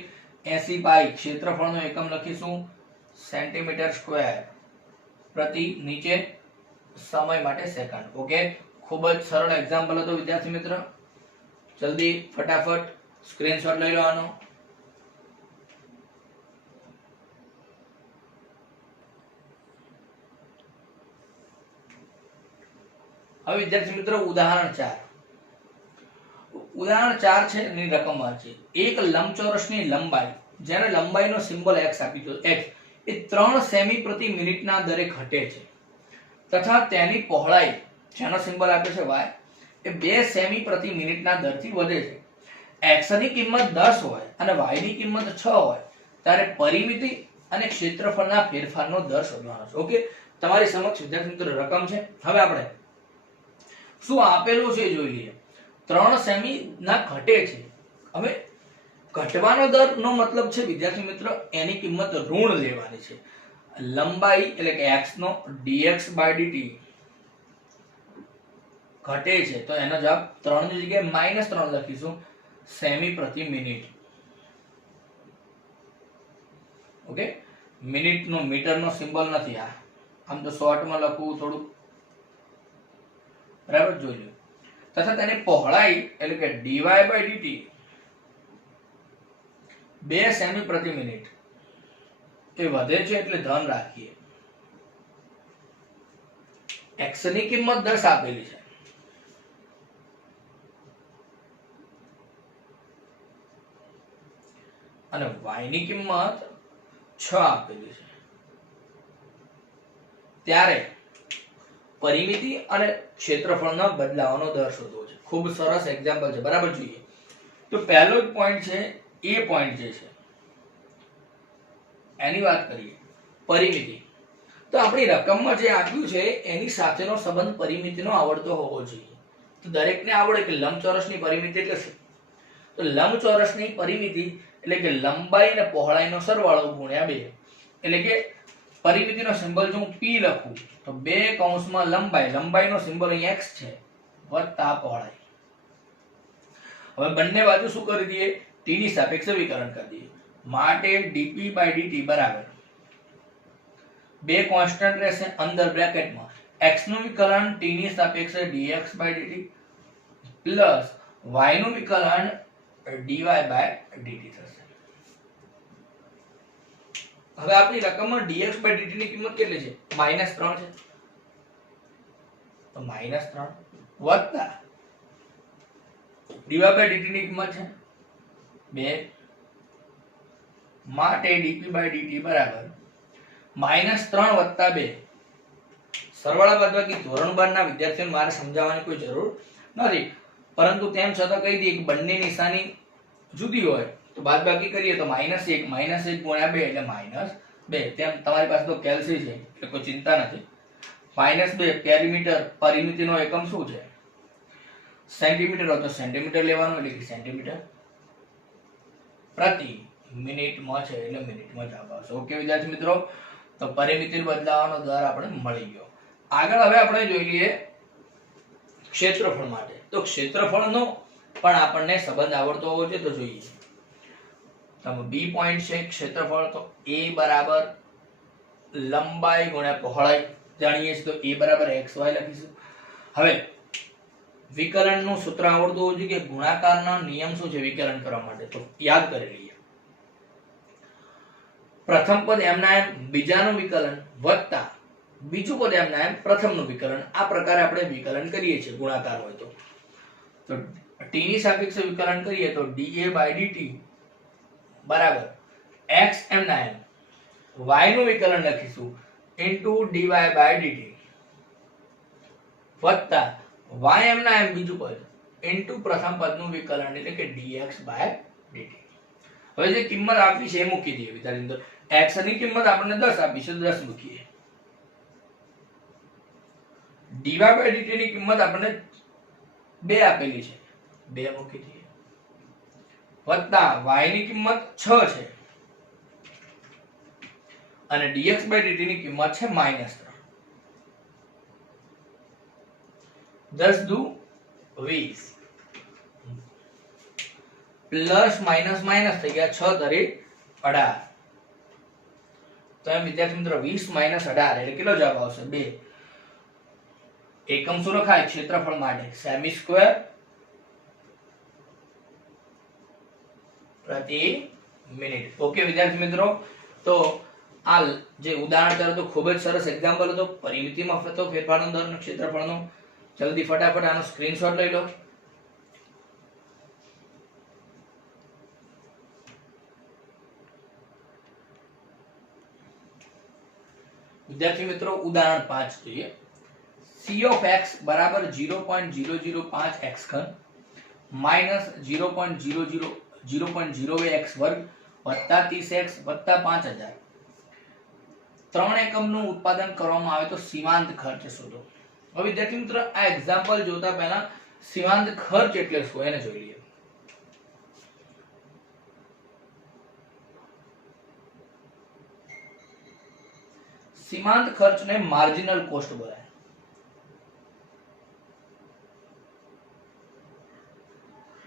80 પાઈ ક્ષેત્રફળનો એકમ લખીશું સેન્ટીમીટર² પ્રતિ નીચે સમય માટે સેકન્ડ. ઓકે, ખૂબ જ સરળ એક્ઝામ્પલ હતો વિદ્યાર્થી મિત્ર. જલ્દી ફટાફટ સ્ક્રીનશોટ લઈ લો આનો. હવે વિદ્યાર્થી મિત્રો ઉદાહરણ 4 છે એની રકમ છે. એક લંબચોરસની લંબાઈ, જેને લંબાઈનો સિમ્બોલ x આપી દો, x એ 3 સેમી પ્રતિ મિનિટના દરે ઘટે છે, તથા તેની પહોળાઈ, જેનો સિમ્બોલ આપ્યો છે y, એ 2 સેમી પ્રતિ મિનિટના દરથી વધે છે. x ની કિંમત 10 હોય અને y ની કિંમત 6 હોય, ત્યારે પરિમિતિ અને ક્ષેત્રફળના ફેરફારનો દર શોધવાનો છે. ઓકે, તમારી સમક્ષ વિદ્યાર્થી મિત્રો રકમ છે. હવે આપણે શું આપેલું છે જોઈ લઈએ. 3 સેમી ના ઘટે છે. હવે ઘટવાનો દર નો મતલબ છે વિદ્યાર્થી મિત્રો એની કિંમત ઋણ લેવાની છે. લંબાઈ એટલે કે x નો dx/dt ઘટે છે, તો એનો જવાબ 3 ની જગ્યાએ -3 લખીશું, સેમી પ્રતિ મિનિટ. ઓકે, મિનિટ નો મીટર નો સિમ્બોલ નથી. આમ તો શોર્ટમાં લખવું થોડું બરાબર જોઈ લો. તથા તેની પહોળાઈ એટલે કે dy/dt 2 સેમી પ્રતિ મિનિટ એ વધે છે, એટલે ધન રાખીએ. x ની કિંમત 10 આપેલી છે અને y ની કિંમત 6 આપેલી છે, ત્યારે પરિમિતિ અને ક્ષેત્રફળનો બદલાવાનો દર શોધવો છે. ખૂબ સરસ એક્ઝામ્પલ છે, બરાબર. જોઈએ તો પહેલો જ પોઈન્ટ છે, એ પોઈન્ટ જે છે એની વાત કરીએ. પરિમિતિ, તો આપણી રકમમાં જે આપ્યું છે એની સાથેનો સંબંધ પરિમિતિનો આવડતો હોવો જોઈએ. તો દરેકને આવડે કે લંબચોરસની પરિમિતિ એટલે શું. તો લંબચોરસની પરિમિતિ એટલે કે લંબાઈ અને પહોળાઈનો સરવાળો ગુણ્યા 2. એટલે કે પરિમિતિનો સિમ્બોલ જો હું p લખું તો 2 કૌંસમાં લંબાઈનો સિમ્બોલ અહીં x છે, વત્તા પહોળાઈ. હવે બંને બાજુ શું કરી દઈએ, t ની સાપેક્ષે વિકલન કરી દઈએ. માટે dp/dt બરાબર 2 કોન્સ્ટન્ટ રહેશે અંદર બ્રેકેટમાં, x નું વિકલન t ની સાપેક્ષે dx/dt પ્લસ y નું વિકલન dy/dt થશે. હવે આપણી રકમમાં dx/dt ની કિંમત કેટલી છે, -3 છે, તો -3 વત્તા dy/dt ની કિંમત છે 2, માટે dp/dt બરાબર -3 વત્તા 2. સરવાળા બાદબાકી ધોરણ 12 ના વિદ્યાર્થીઓને મારે સમજાવવાની કોઈ જરૂર નથી, પરંતુ તેમ છતાં કહી દઈએ કે બંને નિશાની જુદી હોય તો બાદબાકી કરીએ તો -1 ગુણ્યા 2 એટલે -2. તેમ તમારી પાસે તો કેલ્સી છે એટલે કોઈ ચિંતા નથી. -2 પેરીમીટર, પરિમિતિનો એકમ શું છે, સેન્ટીમીટર હોય તો સેન્ટીમીટર લેવાનું, એટલે કે સેન્ટીમીટર પ્રતિ મિનિટમાં છે એટલે મિનિટમાં જવાબ આવશે. ઓકે વિદ્યાર્થી મિત્રો, તો પરિમિતિ બદલાવાનો દર આપણે મળી ગયો. આગળ હવે આપણે જોઈ લઈએ ક્ષેત્રફળ માટે. તો ક્ષેત્રફળનો પણ આપણને સંબંધ આવડતો હોવો જોઈએ. તો જોઈએ તો બી પોઈન્ટ છે ક્ષેત્રફળ, તો a બરાબર લંબાઈ ગુણ્યા પહોળાઈ જાણીએ છીએ, તો a બરાબર xy લખીશું. હવે વિકલનનું સૂત્ર આવડતું હોવું જોઈએ કે ગુણાકારનો નિયમ શું છે વિકલન કરવા માટે, તો યાદ કરી લઈએ. પ્રથમ પદ એમના એમ બીજાનું વિકલન વત્તા બીજું પદ એમના એમ પ્રથમનું વિકલન, આ પ્રકારે આપણે વિકલન કરીએ છીએ ગુણાકાર હોય તો t ની સાપેક્ષે વિકલન કરીએ તો dA/dt બરાબર x એમના એમ y નું વિકલન લખીશું into dy/dt વત્તા y એમના એમ બીજું પદ into પ્રથમ પદનું વિકલન એટલે કે dx/dt. હવે જે કિંમત આપી છે એ મૂકી દઈએ વિદ્યાર્થી મિત્રો. x ની કિંમત આપણને 10 આપી છે, 10 મૂકીએ. dy/dt ની કિંમત આપણને 2 આપેલી છે, 2 મૂકી દઈએ. વત્તા y ની કિંમત 6 છે અને dx/dt ની કિંમત છે -3. 10 દુ 20 પ્લસ માઇનસ માઇનસ થઈ ગયા, 6 તરી 18. તો એમ વિદ્યાર્થી મિત્રો 20 - 18 એટલે કેટલો જવાબ આવશે? 2. એકમ શું લખાય ક્ષેત્રફળ માટે? સેમી સ્ક્વેર પ્રતિ મિનિટ. ઓકે વિદ્યાર્થી મિત્રો, તો આ જે ઉદાહરણ કર્યું તો ખૂબ જ સરસ એક્ઝામ્પલ હતો. પરિમિતિમાં થતો ફેરફારનો દર અને ક્ષેત્રફળનો. જલ્દી ફટાફટ આનો સ્ક્રીનશોટ લઈ લો. વિદ્યાર્થી મિત્રો ઉદાહરણ 5 જોઈએ. c of x બરાબર 0.005 x ઘન માઈનસ 0.002 x વર્ગ વત્તા 30x વત્તા 5000 3 એકમનું ઉત્પાદન કરવામાં આવે તો સીમાંત ખર્ચ શોધો. હવે વિદ્યાર્થી મિત્રો આ એક્ઝામ્પલ જોતા પહેલા સીમાંત ખર્ચ એટલે શું એને જોઈ લઈએ. સીમાંત ખર્ચને માર્જિનલ કોસ્ટ બોલાય.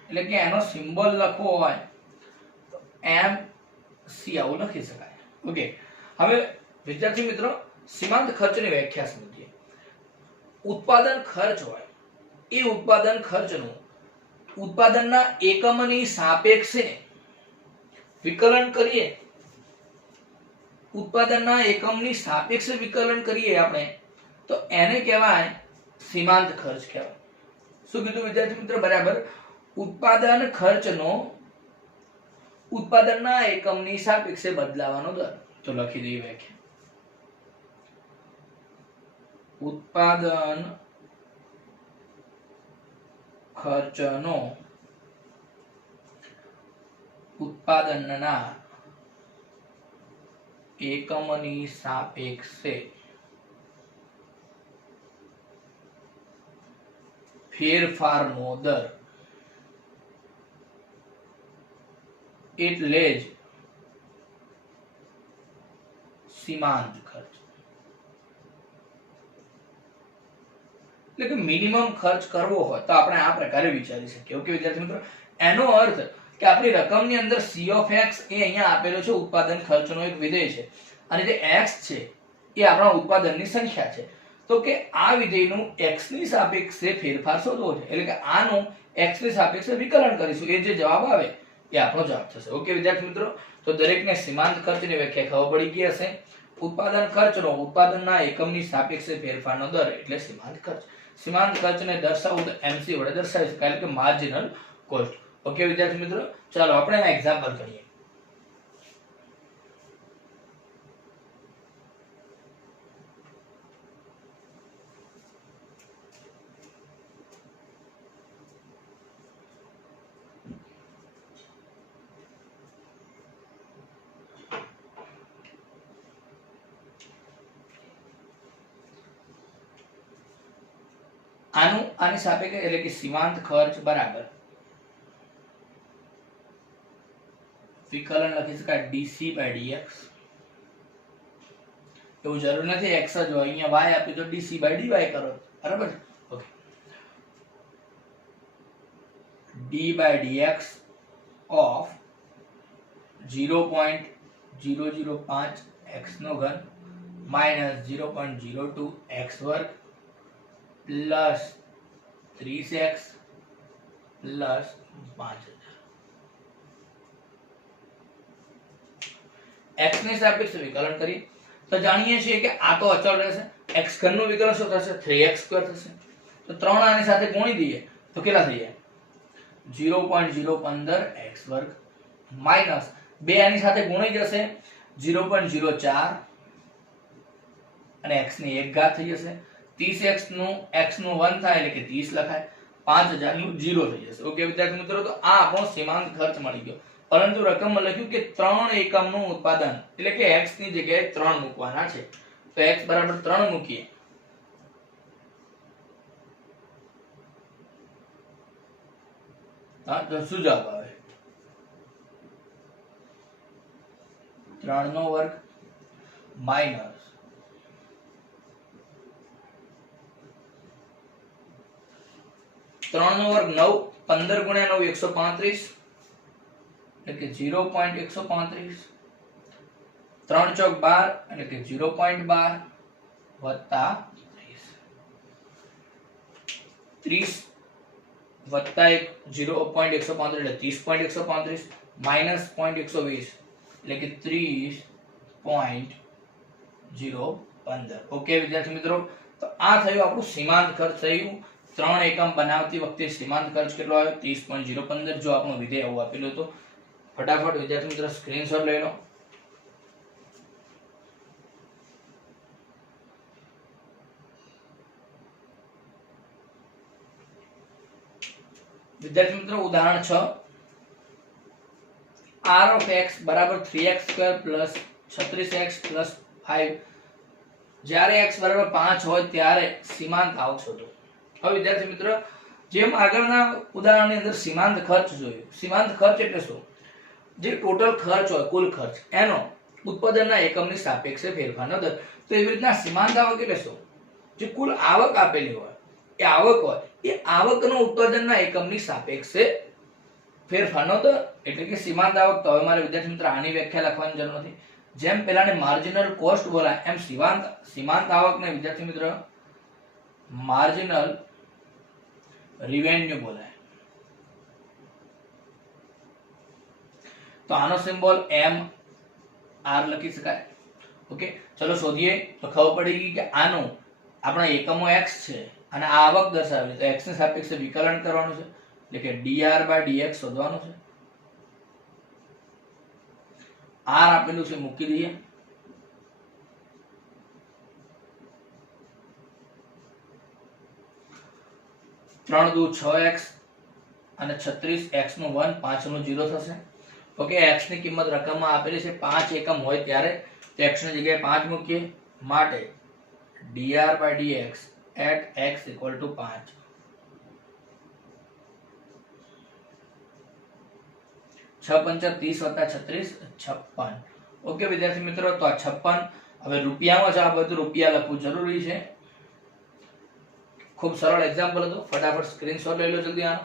એટલે કે એનો સિમ્બોલ લખવો હોય તો MC આવું લખી શકાય. ઓકે, હવે વિદ્યાર્થી મિત્રો સીમાંત ખર્ચની વ્યાખ્યા સમજીએ. ઉત્પાદન ખર્ચ હોય એ ઉત્પાદન ખર્ચનું ઉત્પાદનના એકમની સાપેક્ષે વિકલન કરીએ, ઉત્પાદનના એકમની સાપેક્ષે વિકલન કરીએ આપણે તો એને કહેવાય સીમાંત ખર્ચ કહેવાય. શું કીધું વિદ્યાર્થી મિત્રો? બરાબર, ઉત્પાદન ખર્ચનો ઉત્પાદનના એકમની સાપેક્ષે બદલાવાનો દર. તો લખી દઈએ વ્યાખ્યા. ઉત્પાદન ખર્ચનો ઉત્પાદનના એકમની સાપેક્ષે ફેરફારનો દર એટલે જ સીમાંત ખર્ચ. એટલે કે મિનિમમ ખર્ચ કરવો હોય તો આપણે આ પ્રકારે વિચારી શકીએ. ઓકે વિદ્યાર્થી મિત્રો, એનો અર્થ કે આપણી રકમની અંદર c of x એ અહીંયા આપેલો છે, ઉત્પાદન ખર્ચનો એક વિધેય છે, અને જે x છે એ આપણા ઉત્પાદનની સંખ્યા છે. તો કે આ વિધેયનું x ની સાપેક્ષે ફેરફાર શોધવો છે, એટલે કે આનું x ની સાપેક્ષે વિકલન કરીશું, એ જે જવાબ આવે એ આપણો જવાબ થશે. ઓકે વિદ્યાર્થી મિત્રો, તો દરેકને સીમાંત ખર્ચની વ્યાખ્યા ખબર પડી ગઈ હશે. ઉત્પાદન ખર્ચનો ઉત્પાદનના એકમની સાપેક્ષે ફેરફારનો દર એટલે સીમાંત ખર્ચ. સીમાંત ખર્ચને દર્શાવવું તો MC વડે દર્શાવી શકાય, એટલે કે માર્જિનલ કોસ્ટ. ઓકે વિદ્યાર્થી મિત્રો, ચાલો આપણે આ એક્ઝામ્પલ કરીએ. આની સાપેક્ષે એટલે કે સીમાંત ખર્ચ બરાબર વિકલન લખી શકાય dc/dx. એવું જરૂર નથી x જ હોય, અહીંયા y આપી તો dc/dy કરો, બરાબર. ઓકે, d/dx of 0.005 x નો ઘન માઇનસ 0.02 x વર્ગ પ્લસ 30x પ્લસ 5000. x ની સાપેક્ષે વિકલન કરીએ તો જાણીએ છીએ કે આ તો અચળ રહેશે, x ઘનનું વિકલન શું થશે 3x² થશે. તો 3 આની સાથે ગુણી દઈએ તો કેટલા થઈ જાય 0.015 x વર્ગ માઈનસ 2 આની સાથે ગુણી જશે 0.04 અને x ની 1 ઘાત થઈ જશે. 30x નું x નું 1 થાય એટલે કે 30 લખાય, 5000 નું 0 થઈ જશે. ઓકે વિદ્યાર્થી મિત્રો, તો આ આપણો સીમાંત ખર્ચ મળી ગયો, પરંતુ રકમમાં લખ્યું કે 3 એકમનું ઉત્પાદન એટલે કે x ની જગ્યાએ 3 મૂકવાના છે. તો x બરાબર 3 મૂકીએ તો શું જવાબ આવે 3 નો વર્ગ માઈનસ 3 નો વર્ગ 9, 15 ગુણ્યા 9 135 એટલે કે 0.135, 3 ચોક 12 એટલે કે 0.12 વત્તા 30 વત્તા 0.135 એટલે 30.135 માઈનસ 0.120 એટલે કે 30.015. ઓકે વિદ્યાર્થી મિત્રો, તો આ થયું આપણું સીમાંત ખર્ચ થયું. 3 એકમ બનાવતી વખતે સીમાંત ખર્ચ કેટલો આવ્યો 30.015. જો આપણું વિધેય આવું આપેલું હતું, ફટાફટ વિદ્યાર્થી મિત્રો સ્ક્રીનશોટ લઈ લો. વિદ્યાર્થી મિત્રો ઉદાહરણ 6, r of x બરાબર 3x² પ્લસ 36x પ્લસ 5 જ્યારે x બરાબર 5 હોય ત્યારે સીમાંત આવક શોધો. હવે વિદ્યાર્થી મિત્રો, જેમ આગળના ઉદાહરણની અંદર સીમાંત ખર્ચ જોયું, સીમાંત ખર્ચ એટલે શું, જે ટોટલ ખર્ચ હોય કુલ ખર્ચ એનો ઉત્પાદનના એકમની સાપેક્ષે ફેરફારનો દર. તો એવી રીતના સીમાંત આવક એટલે શું, જે કુલ આવક આપેલી હોય એ આવક હોય એ આવકનો ઉત્પાદનના એકમની સાપેક્ષે ફેરફારનો દર એટલે કે સીમાંત આવક. તો હવે મારે વિદ્યાર્થી મિત્ર આની વ્યાખ્યા લખવાની જરૂર નથી. જેમ પહેલાને માર્જિનલ કોસ્ટ બોલાય એમ સીમાંત આવકને વિદ્યાર્થી મિત્ર માર્જિનલ રિવેન્યુ બોલાય. તો આનો સિમ્બોલ એમ આર લખી શકાય. ઓકે, ચલો શોધીએ. તો ખબર પડી ગઈ કે આનું આપણા એકમો x છે અને આ આવક દર્શાવેલી, તો x ની સાપેક્ષે વિકલન કરવાનું છે એટલે કે dr/dx શોધવાનું છે. r આપેલું છે મૂકી દઈએ. ત્રણ દુ 6x અને 36x નું 1, 5 નું 0 થશે. ઓકે, x ની કિંમત રકમમાં આપેલી છે 5 એકમ હોય ત્યારે, તો x ની જગ્યાએ 5 મૂકીએ. માટે dr/dx at x equal to 5. 6 પંચા 30 વત્તા 36 56. ઓકે વિદ્યાર્થી મિત્રો, તો આ 56 હવે રૂપિયામાં જ આ બધું રૂપિયા લખવું જરૂરી છે. ખૂબ સરળ એક્ઝામ્પલ હતું, ફટાફટ સ્ક્રીનશોટ લઈ લો જલ્દી આનો.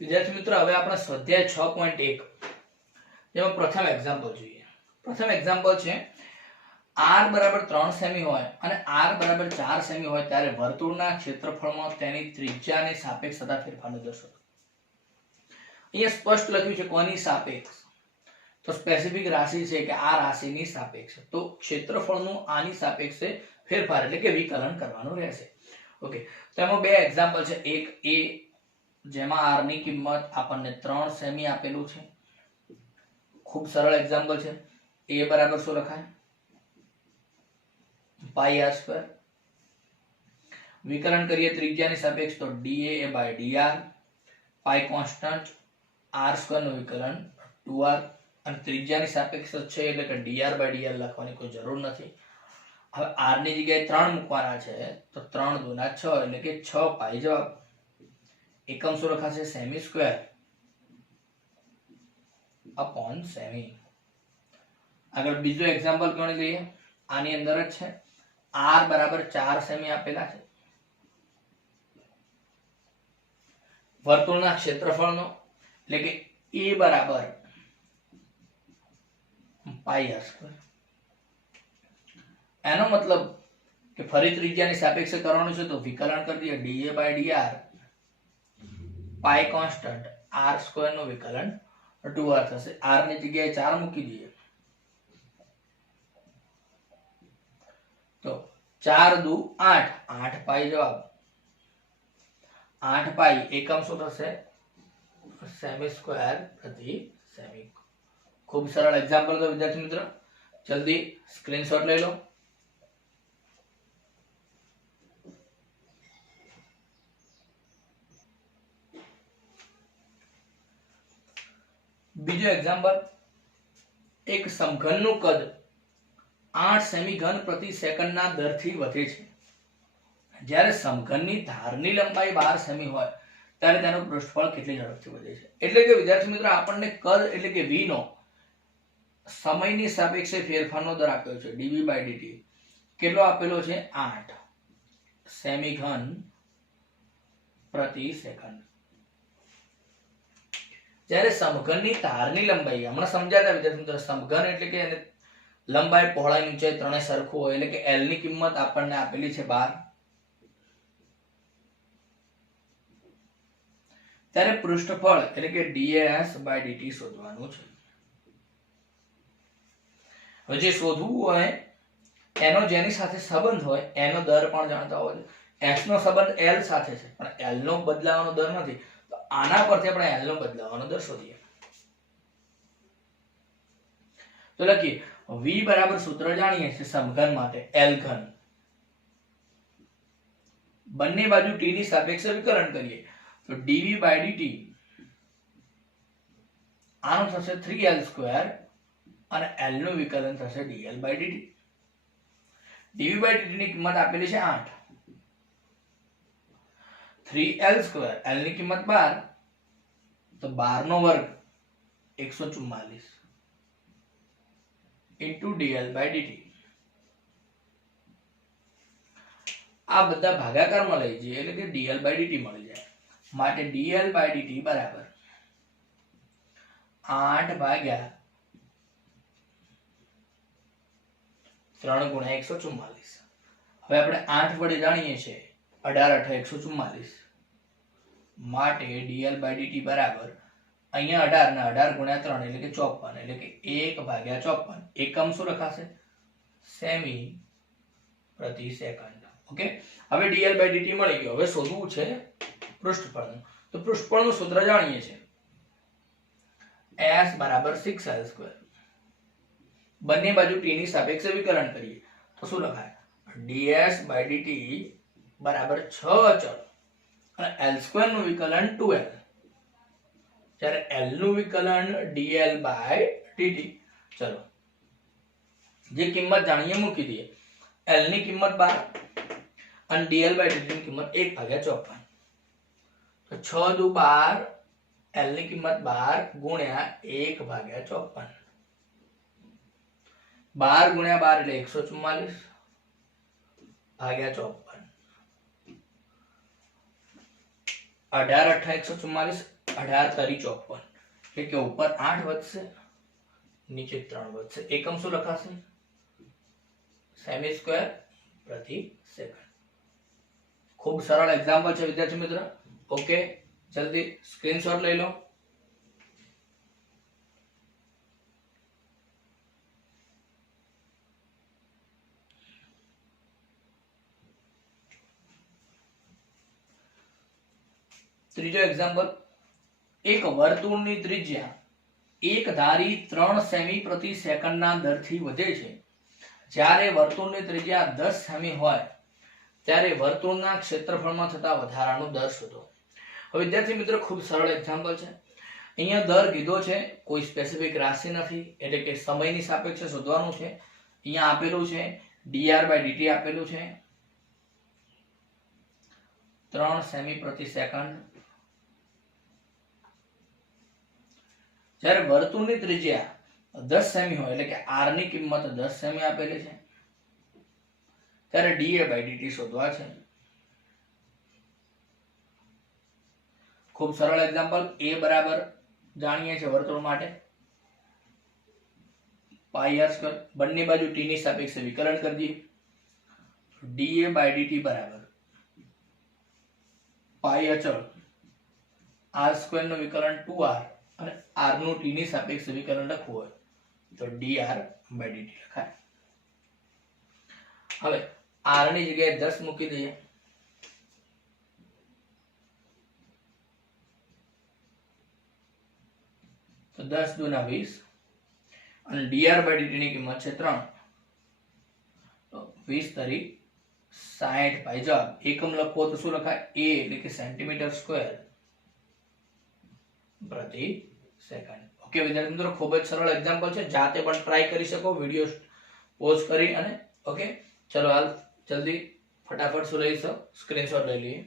વિદ્યાર્થી મિત્રો, હવે આપણે સ્વાધ્યાય 6.1 જેમાં પ્રથમ એક્ઝામ્પલ જોઈએ. પ્રથમ એક્ઝામ્પલ છે r બરાબર 3 સેમી હોય અને r બરાબર 4 સેમી હોય ત્યારે વર્તુળના ક્ષેત્રફળમાં તેની ત્રિજ્યાની સાપેક્ષતા ફેરફારનો દર્શાવો. અહીંયા સ્પષ્ટ લખ્યું છે કોની સાપેક્ષ, તો સ્પેસિફિક રાશિ છે કે આ રાશિની સાપેક્ષે, તો ક્ષેત્રફળનું આની સાપેક્ષે ફેરફાર એટલે કે વિકલન કરવાનું રહેશે. ઓકે, તો એમાં બે એક્ઝામ્પલ છે. એક એ જેમાં r ની કિંમત આપણને 3 સેમી આપેલું છે. ખૂબ સરળ એક્ઝામ્પલ છે. a બરાબર શું લખાય પાઈ r². વિકલન કરીએ ત્રિજ્યાની સાપેક્ષ, તો dA/dr, પાઈ કોન્સ્ટન્ટ, r² નું વિકલન 2r અને ત્રિજ્યાની સાપેક્ષ છે એટલે કે dr/dr લખવાની કોઈ જરૂર નથી. હવે r ની જગ્યાએ 3 મૂકવાના છે, તો 3 દુ 6 એટલે કે 6 પાઈ જવાબ. એકમ શું લખાશે સેમી સ્ક્વેર અપોન સેમી. આગળ બીજો એક્ઝામ્પલ ગણી લઈએ. આની અંદર જ છે r બરાબર 4 સેમી આપેલા છે વર્તુળના ક્ષેત્રફળનો, એટલે કે એ બરાબર પાઈ આર સ્ક્વેર. એનો મતલબ કે ફરી ત્રિજ્યાની સાપેક્ષે કરવાનું છે તો વિકલન કરી દઈએ DA by DR pi constant R square નું વિકલન 2r થશે. r ની જગ્યાએ 4 મૂકી દઈએ તો 4 દુ 8, 8 પાઈ જવાબ. 8 પાઈ એકમ શું થશે? સેમી સ્ક્વેર પ્રતિ સેમી. ખૂબ સરળ એક્ઝામ્પલ તો વિદ્યાર્થી મિત્રો, જલ્દી સ્ક્રીનશોટ લઈ લો. બીજો એક્ઝામ્પલ, એક સમઘનનું કદ 8 સેમી ઘન પ્રતિ સેકન્ડના દરથી વધે છે. જ્યારે સમઘનની ધારની લંબાઈ 12 સેમી હોય ત્યારે તેનું પૃષ્ઠફળ કેટલી ઝડપથી વધે છે? એટલે કે વિદ્યાર્થી મિત્રો આપણને કદ એટલે કે v નો સમયની સાપેક્ષે ફેરફારનો દર આપ્યો છે dv બાય dt. કેટલો આપેલો છે? 8 સેમી ઘન પ્રતિ સેકન્ડ. જ્યારે સમઘનની ધારની લંબાઈ, હમણાં સમજાતા વિદ્યાર્થી મિત્રો, સમઘન એટલે કે લંબાઈ પહોળાઈ ઊંચાઈ ત્રણે સરખું હોય, એટલે કે l ની કિંમત આપણને આપેલી છે 12. ત્યારે પૃષ્ઠફળ એટલે કે ds બાય dt શોધવાનું છે. હવે જે શોધવું હોય એનો જેની સાથે સંબંધ હોય એનો દર પણ જાણતા હોય. x નો સંબંધ l સાથે છે પણ l નો બદલાવાનો દર નથી, તો આના પરથી આપણે l નો બદલાવાનો દર શોધીએ. તો લખીએ v બરાબર સૂત્ર જાણીએ છીએ સમઘન માટે l ઘન. બંને બાજુ t ની સાપેક્ષે વિકલન કરીએ તો dv બાય dt આનું થશે 3l સ્ક્વેર અને l નું વિકલન થશે dl by dt. dv by dt ની કિંમત આપેલી છે 8. 3l સ્ક્વેર, l ની કિંમત 12, તો 12 નો વર્ગ 144 ઇન્ટુ dl બાય dt. આ બધા ભાગાકારમાં લઈ જઈએ એટલે કે dl બાય dt મળી જાય. માટે dl બાય dt બરાબર 8 ભાગ્યા 3 ગુણ્યા 144. હવે આપણે 8 વડે જાણીએ છીએ 18 8 144. માટે dl બાય dt બરાબર અહીંયા 18 ને 18 ગુણ્યા 3 એટલે કે 54, એટલે કે 1 ભાગ્યા 54. એકમ શું લખાશે? સેમી પ્રતિ સેકન્ડ. ઓકે, હવે dl બાય dt મળી ગયો. હવે શોધવું છે પૃષ્ઠફળનું. તો પૃષ્ઠફળનું સૂત્ર જાણીએ છીએ s બરાબર 6l સ્ક્વેર. બંને બાજુ t ની સાપેક્ષે વિકલન કરીએ તો શું લખાય? ds બાય dt બરાબર 6 અચળ અને l સ્ક્વેર નું વિકલન 2l. જ્યારે l નું વિકલન dl બાય dt. ચલો જે કિંમત જાણીએ મૂકી દઈએ. l ની કિંમત 12 અને dl બાય dt ની કિંમત 1 ભાગ્યા 54. તો 6 દુ 12, l ની કિંમત 12 ગુણ્યા 1 ભાગ્યા 54. 12 ગુણ્યા 12 એટલે 144 ભાગ્યા 54. 18 8 144, 18 તરી 54. એટલે કે ઉપર 8 વધશે, નીચે 3 વધશે. એકમ શું લખાશે? સેમી સ્ક્વેર પ્રતિ સેકન્ડ. ખૂબ સરળ એક્ઝામ્પલ છે વિદ્યાર્થી મિત્ર. ઓકે, જલ્દી સ્ક્રીનશોટ લઈ લો. ત્રીજો એક્ઝામ્પલ, એક વર્તુળની ત્રિજ્યા એક ધારી 3 સેમી પ્રતિ સેકન્ડના દરથી વધે છે. જ્યારે વર્તુળની ત્રિજ્યા 10 સેમી હોય ત્યારે વર્તુળના ક્ષેત્રફળમાં થતા વધારાનો દર શોધો. હવે વિદ્યાર્થી મિત્રો ખૂબ સરળ એક્ઝામ્પલ છે. અહીંયા દર કીધો છે, કોઈ સ્પેસિફિક રાશિ નથી, એટલે કે સમયની સાપેક્ષે શોધવાનું છે. અહીંયા આપેલું છે dr બાય dt આપેલું છે 3 સેમી પ્રતિ સેકન્ડ. જ્યારે વર્તુળની ત્રિજ્યા 10 સેમી હોય એટલે કે r ની કિંમત 10 સેમી આપેલી છે ત્યારે dA બાય dt શોધવા છે. ખૂબ સરળ એક્ઝામ્પલ, a બરાબર જાણીએ છીએ વર્તુળ માટે પાઈ આર સ્ક્વેર, બંને બાજુ t ની સાપેક્ષે વિકલન કરી દઈએ, dA બાય dt બરાબર પાઈ અચળ r સ્ક્વેર નું વિકલન 2r અને r નું t ની સાપેક્ષે વિકલન લખવું હોય તો dr બાય dt લખાય. હવે r ની જગ્યાએ 10 મૂકી દઈએ, તો 10 દુના 20 અને dr બાય dt ની કિંમત છે 3, તો 20 તરી 60 પાઈ. જવાબ એકમ લખવો તો શું લખાય? a એટલે કે સેન્ટીમીટર સ્ક્વેર પ્રતિ સેકન્ડ. ઓકે વિદ્યાર્થી મિત્રો, ખૂબ જ સરળ એક્ઝામ્પલ છે, જાતે પણ ટ્રાય કરી શકો વિડિયો પોઝ કરી અને. ઓકે ચલો હાલ જલ્દી ફટાફટ શું લઈશું, સ્ક્રીનશોટ લઈ લઈએ.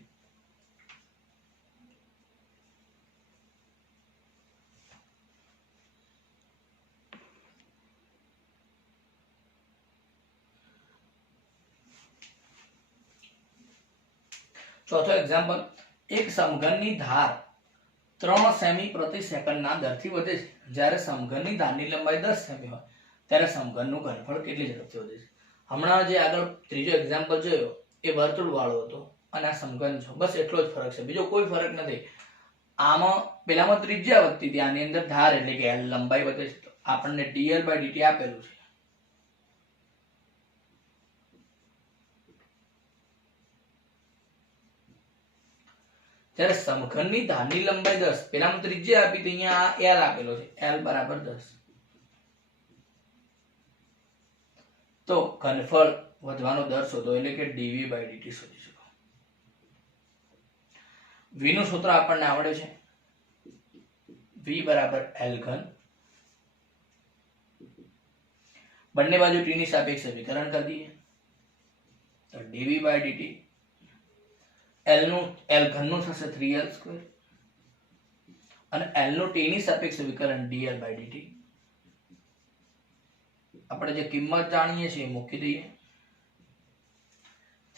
ચોથો એક્ઝામ્પલ, એક સમઘનની ધાર 3 સેમી પ્રતિ સેકન્ડના દરથી વધે છે. જ્યારે સમઘનની ધારની લંબાઈ 10 સેમી હોય ત્યારે સમઘનનું ઘનફળ કેટલી ઝડપથી વધે છે? હમણાં જે આગળ ત્રીજો એક્ઝામ્પલ જોયો એ વર્તુળ વાળો હતો અને આ સમઘન છે, બસ એટલો જ ફરક છે, બીજો કોઈ ફરક નથી. આમાં પેલામાં ત્રિજ્યા વધતી હતી, આની અંદર ધાર એટલે કે લંબાઈ વધે છે. તો આપણને dr બાય dt આપેલું છે, જ્યારે સમઘનની ધારની લંબાઈ 10, પેલામાં ત્રિજ્યા આપી તો અહીંયા આ l આપેલો છે, l બરાબર 10. તો ઘનફળ વધવાનો દર શોધો એટલે કે dv બાય dt શોધી શકો. v નું સૂત્ર આપણને આવડે છે, v બરાબર l ઘન, બંને બાજુ t ની સાપેક્ષે વિકલન કરી દઈએ તો dv બાય dt, l ઘન નું થશે 3l સ્ક્વેર અને l નું t ની સાપેક્ષે વિકલન dl બાય dt. આપણે જે કિંમત જાણીએ છીએ મૂકી દઈએ,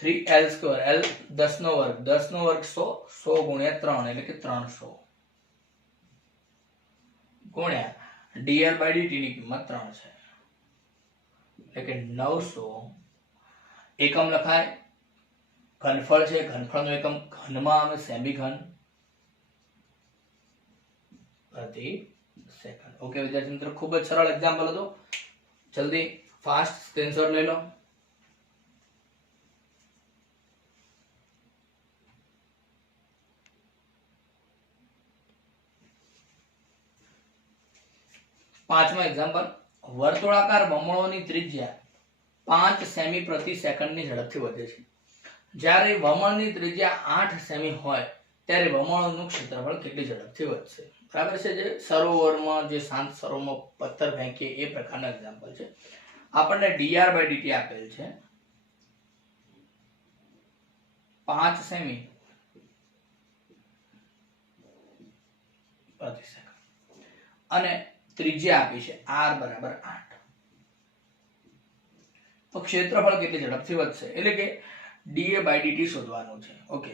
3l સ્ક્વેર, l 10 નો વર્ગ, 10 નો વર્ગ 100, 100 ગુણ્યા 3 એટલે કે 300 ગુણ્યા dl બાય dt ની કિંમત 3 છે એટલે કે 900. એકમ લખાય, ઘનફળ છે, ઘનફળનો એકમ ઘનમાં આવે, સેમી ઘન પ્રતિ સેકન્ડ. ઓકે વિદ્યાર્થી મિત્રો, ખૂબ જ સરળ એક્ઝામ્પલ હતો, જલ્દી ફાસ્ટ સ્ક્રીનશોટ લઈ લો. પાંચમો એક્ઝામ્પલ, વર્તુળાકાર વમળોની ત્રિજ્યા 5 સેમી પ્રતિ સેકન્ડની ઝડપથી વધે છે. જ્યારે વમળની ત્રિજ્યા 8 સેમી હોય ત્યારે વમળોનું ક્ષેત્રફળ કેટલી ઝડપથી વધશે? બરાબર છે, જે સરોવરમાં જે શાંત સરોવરમાં પથ્થર ફેંકીએ એ પ્રકારનો એક્ઝામ્પલ છે. આપણને dr બાય dt આપેલ છે, 5 સેમી પ્રતિ સેકન્ડ અને ત્રિજ્યા આપી છે r બરાબર 8. તો ક્ષેત્રફળ કેટલી ઝડપથી વધશે એટલે કે dA બાય dt શોધવાનું છે. ઓકે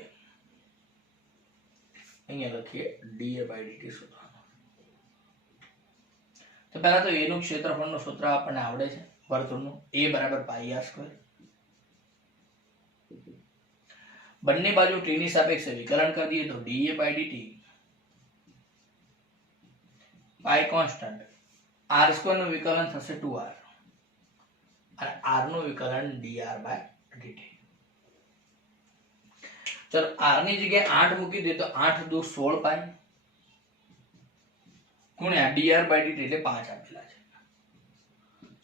અહીંયા લખીએ dA બાય dt શોધવાનું. તો પહેલા તો a નું ક્ષેત્રફળનું સૂત્ર આપણને આવડે છે વર્તુળનું, a બરાબર પાઈ r સ્ક્વેર, બંને બાજુ t ની સાપેક્ષે વિકલન કરી દઈએ તો dA by dt, pi constant, r square નું વિકલન થશે 2r અને r નું વિકલન dr બાય dt. ચલો r ની જગ્યાએ 8 મૂકી દે તો 8 દુ 16 પાઈ ગુણ્યા dr બાય dt એટલે 5 આપેલા છે,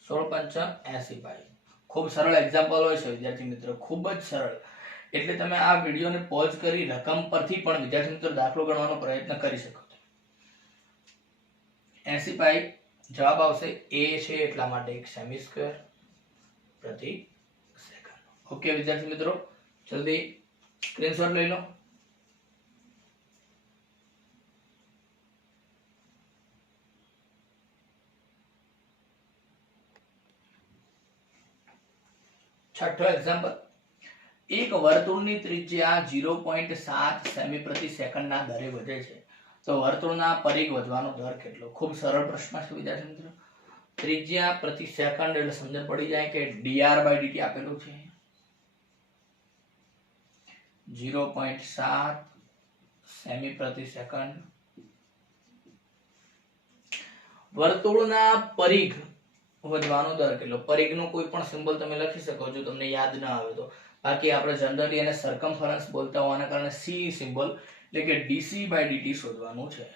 16 પંચા 80 પાઈ. ખૂબ સરળ એક્ઝામ્પલ હોય છે વિદ્યાર્થી મિત્રો, ખૂબ જ સરળ. એટલે તમે આ વિડીયોને પોઝ કરી રકમ પરથી પણ વિદ્યાર્થી મિત્રો દાખલો ગણવાનો પ્રયત્ન કરી શકો છો. 80 પાઈ જવાબ આવશે, a છે એટલા માટે 1 સેમી સ્ક્વેર પ્રતિ સેકન્ડ. ઓકે વિદ્યાર્થી મિત્રો, જલ્દી સ્ક્રીનશોટ લઈ લો. છઠ્ઠો એક્ઝામ્પલ, એક વર્તુળની ત્રિજ્યા 0.7 સેમી પ્રતિ સેકન્ડના દરે વધે છે તો વર્તુળના પરિઘ વધવાનો દર કેટલો? ખૂબ સરળ પ્રશ્ન છે વિદ્યાર્થી મિત્રો. ત્રિજ્યા પ્રતિ સેકન્ડ એટલે સમજણ પડી જાય કે dr/dt આપેલું છે 0.7 સેમી પ્રતિ સેકન્ડ. વર્તુળના પરિઘ વધવાનો દર કેટલો? પરિઘનો કોઈ પણ સિમ્બોલ તમે લખી શકો જો તમને યાદ ના આવે તો. બાકી આપણે જનરલી એને સર્કમફરન્સ બોલતા હોવાના કારણે c સિમ્બોલ એટલે કે dc/dt શોધવાનું છે.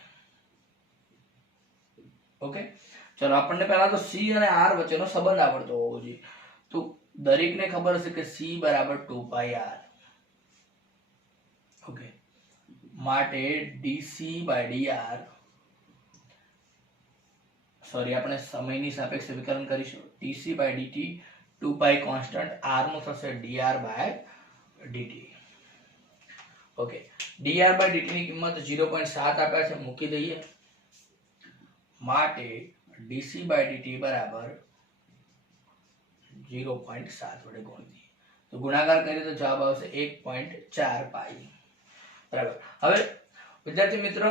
ઓકે, ચલો આપણને પહેલા તો c અને r વચ્ચેનો સંબંધ આવડતો હોવો જોઈએ. તો દરેકને ખબર હશે કે c બરાબર 2πr. ઓકે, માટે dc/dr સોરી આપણે સમયની સાપેક્ષે વિકલન કરીશું. dc/dt 2π કોન્સ્ટન્ટ, r નું થશે dr/dt. ઓકે, dr/dt ની કિંમત 0.7 આપ્યા છે, મૂકી દઈએ. માટે dc/dt બરાબર 0.7 વડે ગુણી દઈએ તો ગુણાકાર કરીએ તો જવાબ આવશે 1.4 પાઈ. બરાબર. હવે વિદ્યાર્થી મિત્ર,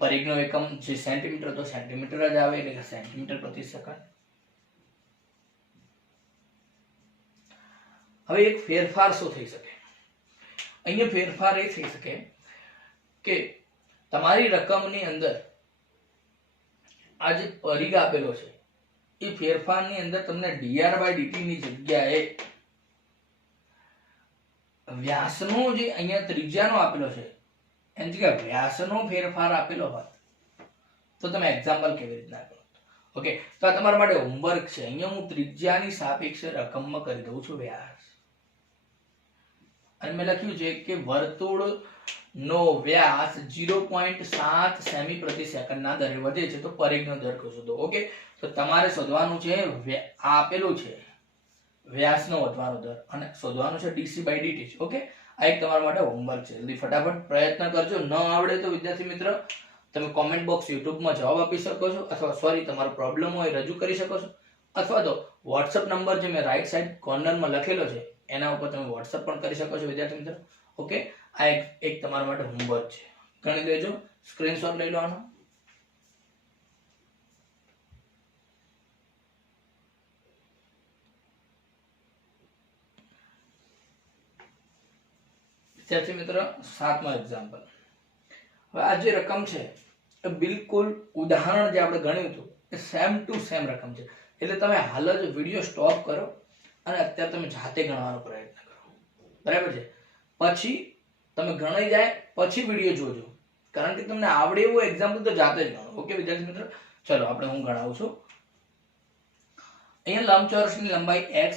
પરિઘનો એકમ જે સેન્ટીમીટર તો સેન્ટીમીટર જ આવે એટલે કે સેન્ટીમીટર પ્રતિ સેકન્ડ. હવે એક ફેરફાર શું થઈ શકે? અહીંયા ફેરફાર એ થઈ શકે કે તમારી રકમની અંદર આ જે પરિઘ આપેલો છે એ ફેરફારની અંદર તમને dr/dt ની જગ્યાએ વ્યાસનો જે અહીંયા ત્રિજ્યાનો આપેલો છે એની જગ્યાએ વ્યાસનો ફેરફાર આપેલો હોત તો તમે એક્ઝામ્પલ કેવી રીતના કરો? ઓકે, તો આ તમારા માટે હોમવર્ક છે. અહીંયા હું ત્રિજ્યાની સાપેક્ષે રકમમાં કરી દઉં છું વ્યાસ. અને મેં લખ્યું છે કે વર્તુળનો વ્યાસ 0.7 સેમી પ્રતિ સેકન્ડના દરે વધે છે તો પરિઘનો દર શોધો. ઓકે, તો તમારે શોધવાનું છે આપેલું છે વ્યાસનો વધવાનો દર અને શોધવાનું છે dc/dt. ઓકે, આ એક તમારા માટે હોમવર્ક છે. જલ્દી ફટાફટ પ્રયત્ન કરજો. ન આવડે તો વિદ્યાર્થી મિત્ર તમે કોમેન્ટ બોક્સ યુટ્યુબમાં જવાબ આપી શકો છો, અથવા સોરી તમારો પ્રોબ્લેમ હોય રજૂ કરી શકો છો, અથવા તો વોટ્સઅપ નંબર જે મેં રાઈટ સાઈડ કોર્નરમાં લખેલો છે એના ઉપર તમે વોટ્સઅપ પણ કરી શકો છો વિદ્યાર્થી મિત્ર. ઓકે, આ એક તમારા માટે હોમવર્ક છે, ગણી લેજો, સ્ક્રીનશોટ લઈ લો આનો. વિદ્યાર્થી મિત્ર, 7મો એક્ઝામ્પલ. હવે આ જે રકમ છે એ બિલકુલ ઉદાહરણ જે આપણે ગણ્યું હતું એ સેમ ટુ સેમ રકમ છે. એટલે તમે હાલ જ વિડીયો સ્ટોપ કરો અને અત્યારે તમે જાતે ગણવાનો પ્રયત્ન કરો. બરાબર છે? પછી તમે ગણાઈ જાય પછી વિડીયો જોજો, કારણ કે તમને આવડે એવું એક્ઝામ્પલ તો જાતે જ ગણો. ઓકે વિદ્યાર્થી મિત્ર, ચલો આપણે હું ગણાવું છું. અહીંયા લંબચોરસની લંબાઈ x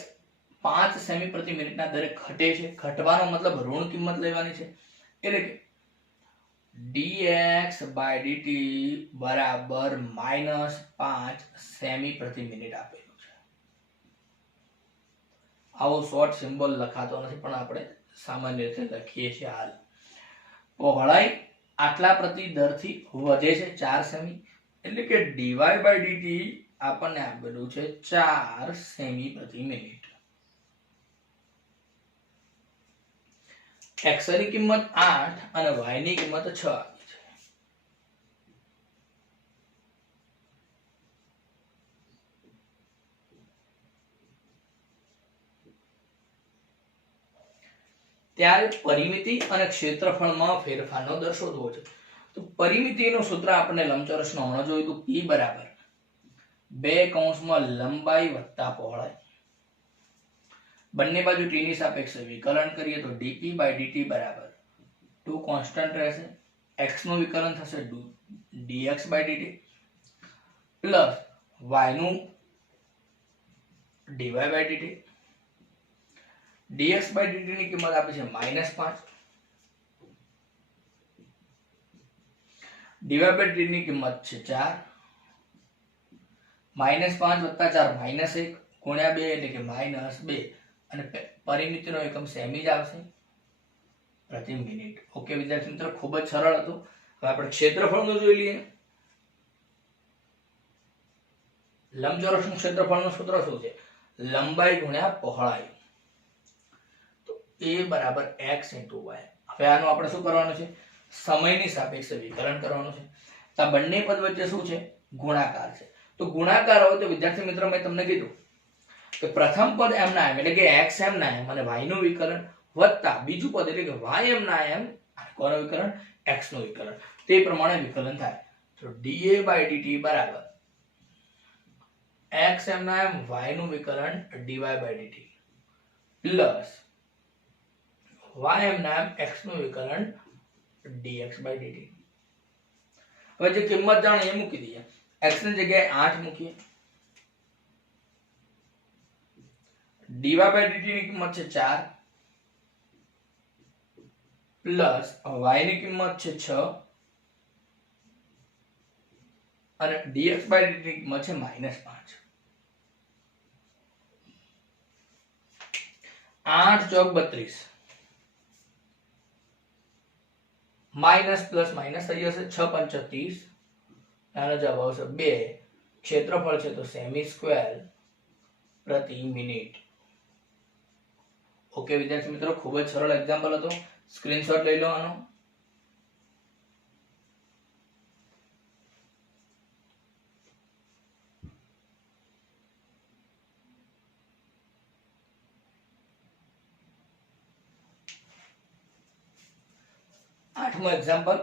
5 સેમી પ્રતિ મિનિટના દરે ઘટે છે. ઘટવાનો મતલબ ઋણ કિંમત લેવાની છે, એટલે કે dx/dt બરાબર -5 સેમી પ્રતિ મિનિટ આપેલું છે. આવો શોર્ટ સિમ્બોલ લખાતો નથી પણ આપણે સામાન્ય રીતે લખીએ છીએ. હાલ પહોળાઈ આટલા પ્રતિ દરથી વધે છે 4 સેમી, એટલે કે dy/dt આપણને આપેલું છે 4 સેમી પ્રતિ મિનિટ. x ની કિંમત 8 અને y ની કિંમત 6 આપી છે. ત્યારે પરિમિતિ અને ક્ષેત્રફળમાં ફેરફારનો દર શોધવો છે. તો પરિમિતિનું સૂત્ર આપણે લંબચોરસનું હમણાં જોયું હતું, p બરાબર 2 લંબાઈ વત્તા પહોળાઈ. બંને બાજુ t ની સાપેક્ષે વિકલન કરીએ તો dp/dt બરાબર 2 કોન્સ્ટન્ટ રહેશે. x નું વિકલન થશે dx/dt પ્લસ y નું dy/dt. dx/dt ની કિંમત આપી છે -5, dy/dt ની કિંમત છે 4. -5 + 4 -1 ગુણ્યા 2 એટલે કે -2 અને પરિમિતિનો એકમ સેમી જ આવશે પ્રતિ મિનિટ. ઓકે વિદ્યાર્થી મિત્રો, ખૂબ જ સરળ હતું. હવે આપણે ક્ષેત્રફળનું જોઈ લઈએ. લંબચોરસનું ક્ષેત્રફળનું સૂત્ર શું છે? લંબાઈ ગુણ્યા પહોળાઈ. a બરાબર x into y. હવે આનું આપણે શું કરવાનું છે? સમયની સાપેક્ષે વિકલન કરવાનું છે. તો આ બંને પદ વચ્ચે શું છે? ગુણાકાર છે. તો ગુણાકાર હોય તો વિદ્યાર્થી મિત્રો મેં તમને કીધું કે પ્રથમ પદ m ના m એટલે કે x m ના m અને y નું વિકલન વત્તા બીજું પદ એટલે કે y m ના m કોનું વિકલન? x નું વિકલન. તે પ્રમાણે વિકલન થાય. તો dA by dt બરાબર x m ના m y નું વિકલન dy by dt plus y m ના m x નું વિકલન dx by dt. હવે જે કિંમત જાણે એ મૂકી દઈએ. x ની જગ્યાએ 8 મૂકીએ. dy by dt ની કિંમત છે 4 પ્લસ y ની કિંમત છે 6 અને dx by dt ની કિંમત છે -5. 8 ચોક 32 માઇનસ પ્લસ માઇનસ થઈ જશે 6 પંચા 30 આનો જવાબ આવશે 2. ક્ષેત્રફળ છે તો સેમી સ્ક્વેર પ્રતિ મિનિટ. ઓકે વિદ્યાર્થી મિત્રો, ખૂબ જ સરળ એક્ઝામ્પલ હતો. સ્ક્રીનશોટ લઈ લો આનો. આઠમો એક્ઝામ્પલ.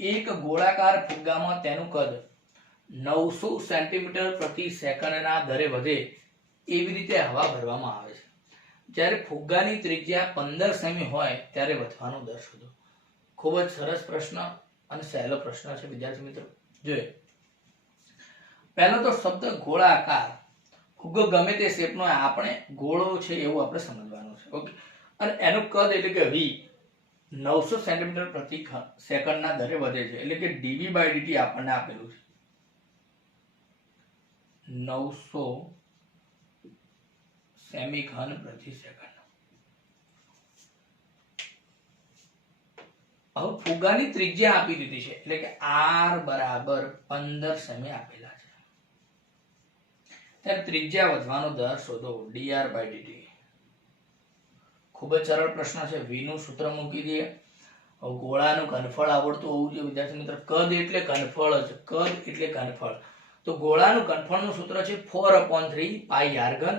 એક ગોળાકાર ફુગ્ગામાં તેનું કદ 900 સેન્ટીમીટર પ્રતિ સેકન્ડના દરે વધે એવી રીતે હવા ભરવામાં આવે છે. જ્યારે ફુગ્ગાની ત્રિજ્યા 15 સેમી હોય ત્યારે વધવાનો દર શોધો. ખૂબ જ સરસ પ્રશ્ન અને સહેલો પ્રશ્ન છે વિદ્યાર્થી મિત્રો. જોઈએ પહેલો તો શબ્દ ગોળાકાર. ફુગ્ગો ગમે તે શેપનો આપણે ગોળો છે એવું આપણે સમજવાનું છે. ઓકે, અને એનું કદ એટલે કે v 900 સેન્ટીમીટર પ્રતિ સેકન્ડના દરે વધે છે. એટલે કે dv by dt આપણને આપેલું છે 900 સેમી ઘન પ્રતિ સેકન્ડ. હવે ફુગ્ગાની ત્રિજ્યા આપી દીધી છે એટલે કે r બરાબર 15 સેમી આપેલા છે. ત્યારે ત્રિજ્યા વધવાનો દર શોધો dr by dt. ખૂબ જ સરળ પ્રશ્ન છે. v નું સૂત્ર મૂકી દઈએ. હવે ગોળાનું ઘનફળ આવડતું હોવું જોઈએ વિદ્યાર્થી મિત્રો. કદ એટલે ઘનફળ જ. કદ એટલે ઘનફળ. તો ગોળાનું ઘનફળનું સૂત્ર છે 4/3 પાઈ r ઘન.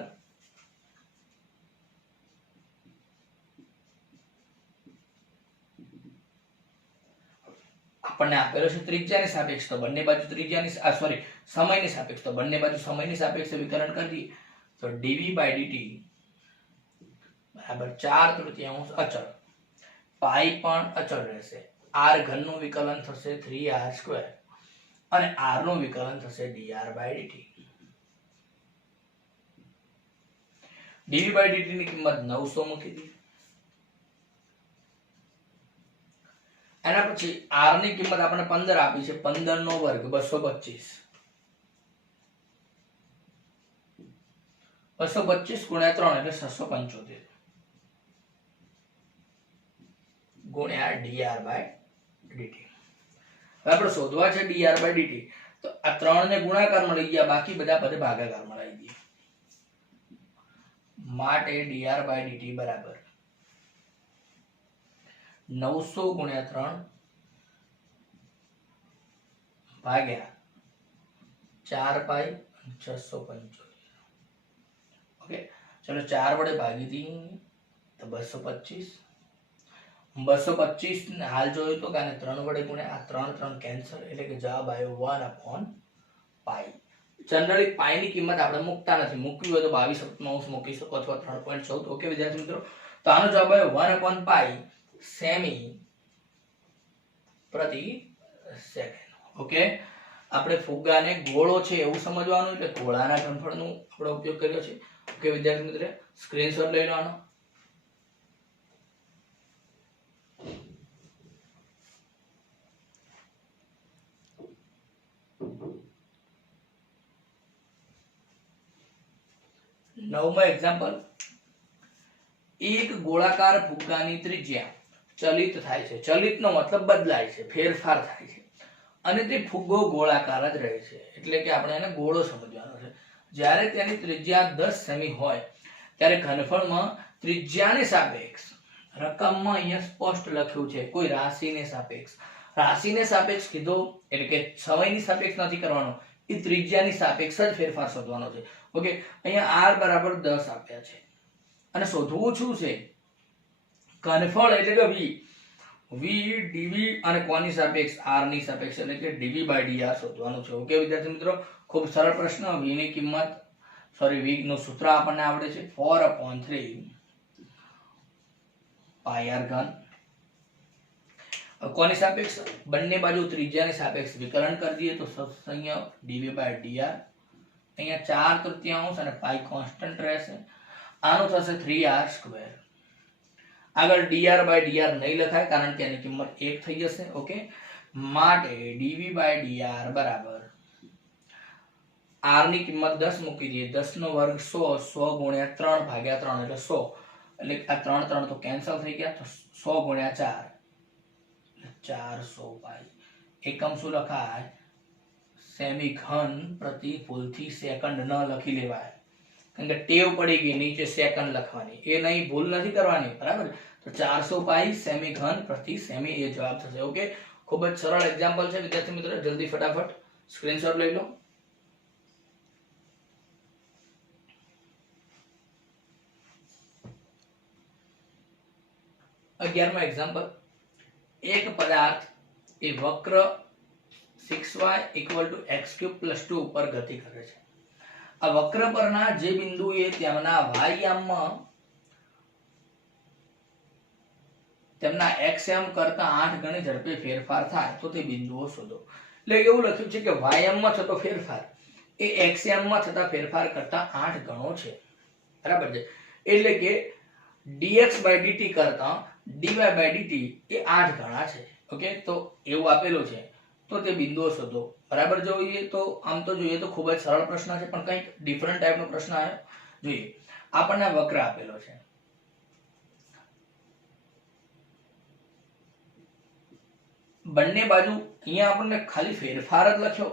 આપણને આપેલો છે ત્રિજ્યાની સાપેક્ષ, તો બંને બાજુ ત્રિજ્યાની સમયની સાપેક્ષ, તો બંને બાજુ સમયની સાપેક્ષે વિકલન કરી દઈએ. તો dv by dt બરાબર 4/3 અચળ. પાઈ પણ અચળ રહેશે. r ઘન નું વિકલન થશે 3r² અને r નું વિકલન થશે dr by dt. dv by dt ની કિંમત 900 મૂકી દી. એના પછી r ની કિંમત આપણે 15 આપી છે. 15 નો વર્ગ 225. 225 ગુણ્યા 3 એટલે 675 ગુણ્યા dr by dt. હવે આપણે શોધવા છે dr by dt. તો આ 3 ને ગુણાકાર મળી ગયા, બાકી બધા પદ ભાગાકાર મળી ગયા. માટે dr by dt બરાબર 900 ગુણ્યા 3 ભાગ્યા 4 પાઈ 675. ઓકે, ચલો 4 વડે ભાગી દી તો 225. 225 ને હાલ જોયું તો કે આને 3 વડે ગુણ્યા, આ 3 કેન્સલ એટલે કે જવાબ આવ્યો 1/પાઈ. જનરલી પાઈ ની કિંમત આપણે મૂકતા નથી. મૂકવી હોય તો 22 મૂકી શકો અથવા 3.14. ઓકે વિદ્યાર્થી મિત્રો, તો આનો જવાબ આવ્યો 1/પાઈ સેમી પ્રતિ સેકન્ડ. ઓકે, આપણે ફુગ્ગાને ગોળો છે એવું સમજવાનું એટલે ગોળાના ઘનફળનો આપણે ઉપયોગ કર્યો છે. ઓકે વિદ્યાર્થી મિત્રો, સ્ક્રીનશોટ લઈ લો આનો. નવમો એક્ઝામ્પલ. એક ગોળાકાર ફુગ્ગાની ત્રિજ્યા ચલિત થાય છે. ચલિતનો મતલબ બદલાય છે, ફેરફાર થાય છે, અને તે ફુગ્ગો ગોળાકાર જ રહે છે. એટલે કે આપણે એને ગોળો સમજવાનો છે. જ્યારે તેની ત્રિજ્યા 10 સેમી હોય ત્યારે ઘનફળમાં ત્રિજ્યાની સાપેક્ષ રકમમાં અહીંયા સ્પષ્ટ લખ્યું છે કોઈ રાશિને સાપેક્ષ. રાશિને સાપેક્ષ કીધો એટલે કે સમયની સાપેક્ષ નથી કરવાનો, એ ત્રિજ્યાની સાપેક્ષ જ ફેરફાર શોધવાનો છે. ઓકે, અહીંયા r બરાબર 10 આપ્યા છે અને શોધવું શું છે? ઘનફળ એટલે કે v dv અને કોની સાપેક્ષ? r ની સાપેક્ષ એટલે કે dv/dr શોધવાનું છે. ઓકે વિદ્યાર્થી મિત્રો, ખૂબ સરળ પ્રશ્ન. v ની કિંમત v નું સૂત્ર આપણને આવડે છે 4/3 πr3. કોની સાપેક્ષ? બંને બાજુ ત્રિજ્યાની સાપેક્ષ વિકલન કરી દઈએ તો સંયોગ dv/dr. અહીંયા 4/3 અને પાઈ કોન્સ્ટન્ટ રહેશે. આનું થશે 3r². આગળ dr/dr નહીં લખાય કારણ કે એની કિંમત 1 થઈ જશે. ઓકે, માટે dv/dr બરાબર r ની કિંમત 10 મૂકી દઈએ. 10 નો વર્ગ 100, 100 ગુણ્યા 3/3 એટલે 100. એટલે આ 3 તો કેન્સલ થઈ ગયા, તો 100 ગુણ્યા 4 400 પાઈ. એકમ શું લખાય? સેમી ઘન પ્રતિ ભૂલથી સેકન્ડ ન લખી લેવાય, કારણ કે ટેવ પડી ગઈ નીચે સેકન્ડ લખવાની. એ નહીં, ભૂલ નથી કરવાની, બરાબર? તો 400 પાઈ સેમી ઘન પ્રતિ સેમી એ જવાબ થશે. ઓકે, ખૂબ જ સરળ એક્ઝામ્પલ છે વિદ્યાર્થી મિત્રો, જલ્દી ફટાફટ સ્ક્રીનશોટ લઈ લો. અગિયારમો એક્ઝામ્પલ. એક પદાર્થ એ વક્ર 6y = x³ + 2 ઉપર ગતિ કરે છે. આ વક્ર પરના જે બિંદુએ તેમના y યામમાં તેમના x યામ કરતા 8 ગણી ઝડપે ફેરફાર થાય તો તે બિંદુઓ શોધો. એટલે એવું લખ્યું છે કે y યામમાં થતો ફેરફાર એ x યામમાં થતા ફેરફાર કરતા 8 ગણો છે, બરાબર છે? એટલે કે dx/dt કરતા dy/dt એ 8 ગણા છે. ઓકે, તો એવું આપેલું છે તો તે બિંદુઓ શોધો. બરાબર જોઈએ તો આમ તો જોઈએ તો ખૂબ જ સરળ પ્રશ્ન છે, પણ કંઈક ડિફરન્ટ ટાઈપનો પ્રશ્ન આવ્યો. જોઈએ, આપણને વક્ર આપેલો છે. બંને બાજુ અહીંયા આપણને ખાલી ફેરફાર જ લખ્યો.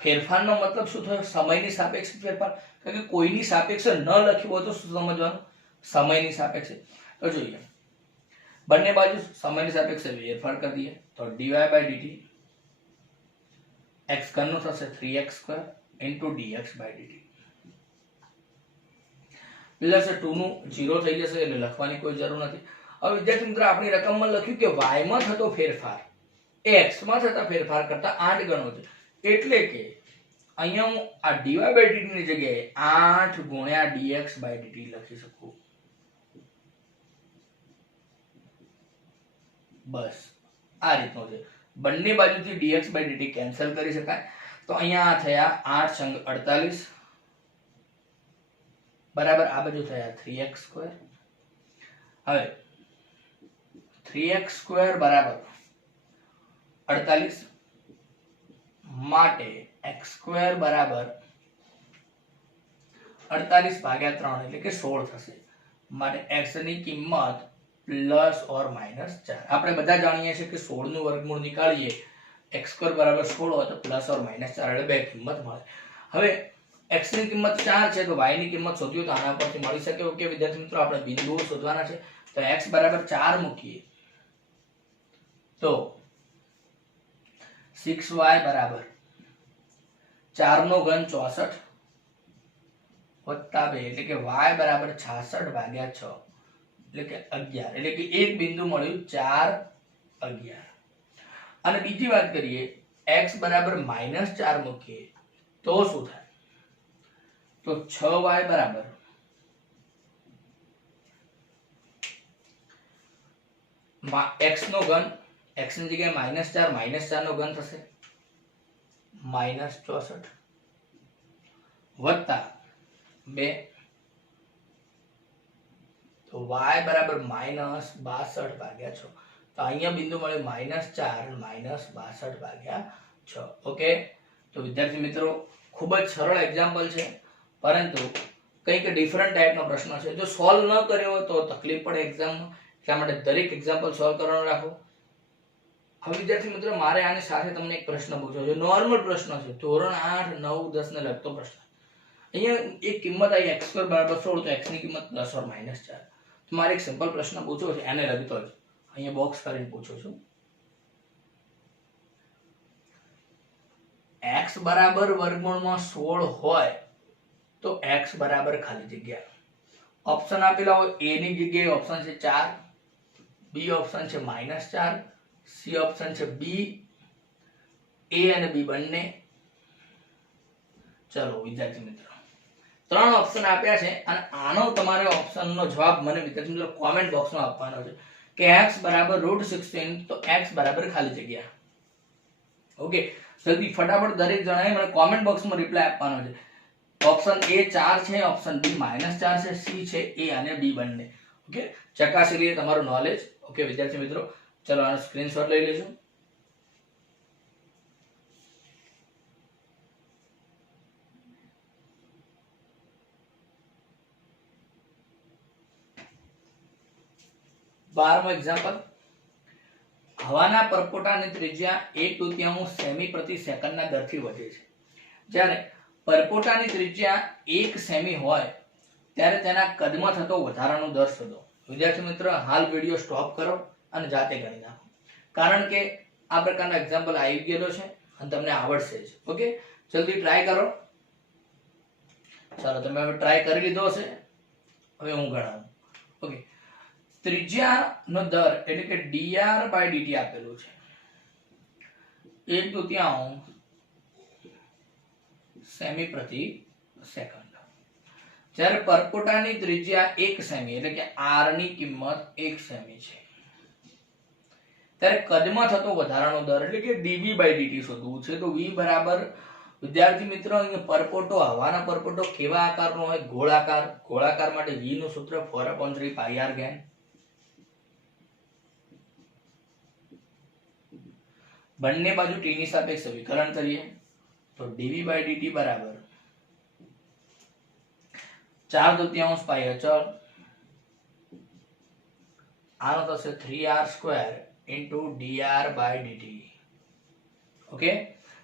ફેરફારનો મતલબ શું થયો? સમયની સાપેક્ષે ફેરફાર. કારણ કે કોઈની સાપેક્ષે ન લખ્યું હોય તો શું સમજવાનું? સમયની સાપેક્ષે. તો જોઈએ, બંને બાજુ સમયની સાપેક્ષે ફેરફાર કરી દઈએ તો dy/dt x ઘનનું થશે 3x² * dx/dt. પ્લસ 2 નું 0 થઈ જશે એટલે લખવાની કોઈ જરૂર નથી. હવે વિદ્યાર્થી મિત્રો, આપણી રકમમાં લખ્યું કે y માં થતો ફેરફાર એ x માં થતા ફેરફાર કરતા 8 ગણો છે. એટલે કે અહીંયા હું આ dy/dt ની જગ્યાએ 8 ગુણ્યા dx/dt લખી શકું. બસ આ રીતનો છે. બંને બાજુથી dx/dt કેન્સલ કરી શકાય. તો અહીંયા થયા 8 સંગ 48 બરાબર, આ બાજુ થયા 3x². હવે 3x² બરાબર 48 માટે x² બરાબર 48/3 એટલે કે 16 થશે. માટે x ની કિંમત +or-4. આપણે બધા જાણીએ છીએ કે 16 નું વર્ગમૂળ નીકાળીએ x² બરાબર 16 હોય તો +or-4 એટલે બે કિંમત મળે. હવે x ની કિંમત 4 છે તો y ની કિંમત શોધ્યું તો આના પરથી મળી શકે. ઓકે વિદ્યાર્થી મિત્રો, આપણે બિંદુઓ શોધવાના છે. તો x બરાબર 4 મૂકીએ તો 6y બરાબર 4 નો ઘન 64 વત્તા 2 એટલે કે y બરાબર 66/6 એટલે કે 11. એટલે કે એક બિંદુ મળ્યું 4, 11. અને બીજી વાત કરીએ, x બરાબર -4 મૂકીએ તો શું થાય? તો 6y બરાબર x નો ઘન, x ની જગ્યાએ -4 નો ઘન થશે -64 વત્તા 2 તો y બરાબર -62/6. તો અહીંયા બિંદુ મળ્યું -4 -62/6. ઓકે, તો વિદ્યાર્થી મિત્રો, ખૂબ જ સરળ એક્ઝામ્પલ છે, પરંતુ કંઈક ડિફરન્ટ ટાઈપનો પ્રશ્ન છે. જો સોલ્વ ન કર્યો હોય તો તકલીફ પડે એક્ઝામમાં, એટલા માટે દરેક એક્ઝામ્પલ સોલ્વ કરવાનું રાખો. હવે વિદ્યાર્થી મિત્રો, મારે આની સાથે તમને એક પ્રશ્ન પૂછવો છે. નોર્મલ પ્રશ્ન છે, ધોરણ 8, 9, 10 ને લગતો પ્રશ્ન. અહીંયા એક કિંમત આવી x² બરાબર 16 તો x ની કિંમત +or-4. મારે એક સિમ્પલ પ્રશ્ન પૂછવો છે, એને લગતો જ અહીંયા બોક્સ કરીને પૂછું છું. x બરાબર વર્ગમૂળમાં 16 હોય તો x બરાબર ખાલી જગ્યા. ઓપ્શન આપેલા હોય, a ની જગ્યાએ ઓપ્શન છે 4, b ઓપ્શન છે -4, c ઓપ્શન છે b, a અને b બંને. ચલો વિદ્યાર્થી મિત્રો, 3 ઓપ્શન આપ્યા છે અને આનો તમારે ઓપ્શનનો જવાબ મને વિદ્યાર્થી મિત્રો કોમેન્ટ બોક્સમાં આપવાનો છે કે x બરાબર √16 તો x બરાબર ખાલી જગ્યા. ઓકે, જલ્દી ફટાફટ દરેક જણાએ મને કોમેન્ટ બોક્સમાં રિપ્લાય આપવાનો છે. ઓપ્શન A 4 છે, ઓપ્શન B -4 છે, C છે A અને B બંને. ઓકે, ચકાસી લઈએ તમારું નોલેજ. ઓકે વિદ્યાર્થી મિત્રો, ચલો આનો સ્ક્રીનશોટ લઈ લેજો. બારમો એક્ઝામ્પલ. હવાના પરપોટાની ત્રિજ્યા 1/2 સેમી પ્રતિ સેકન્ડના દરથી વધે છે. જ્યારે પરપોટાની ત્રિજ્યા 1 સેમી હોય ત્યારે તેના કદમાં થતો વધારાનો દર શોધો. વિદ્યાર્થી મિત્ર, હાલ વિડિયો સ્ટોપ કરો અને જાતે ગણી નાખો, કારણ કે આ પ્રકારનો એક્ઝામ્પલ આવી ગયેલો છે અને તમને આવડશે જ. ઓકે, જલ્દી ટ્રાય કરો. ચાલો, તમે હવે ટ્રાય કરી લીધો હશે, હવે હું ગણાવું. ઓકે, ત્રિજ્યાનો દર એટલે કે dr/dt આપેલું છે 1/2 સેમી પ્રતિ સેકન્ડ. જ્યારે પરપોટાની ત્રિજ્યા 1 સેમી એટલે કે r ની કિંમત 1 સેમી છે ત્યારે કદમાં થતો વધારાનો દર એટલે કે dv/dt શોધવું છે. તો v બરાબર વિદ્યાર્થી મિત્રો, અહીંયા પરપોટો, હવાના પરપોટો કેવા આકારનો હોય? ગોળાકાર. ગોળાકાર માટે v નું સૂત્ર 4/3 πr ગેન. બંને બાજુ t ની સાપેક્ષે વિકલન કરીએ તો dv/dt બરાબર 4/2 પાઈ અચળ, આનો થશે 3r² dr/dt. ઓકે,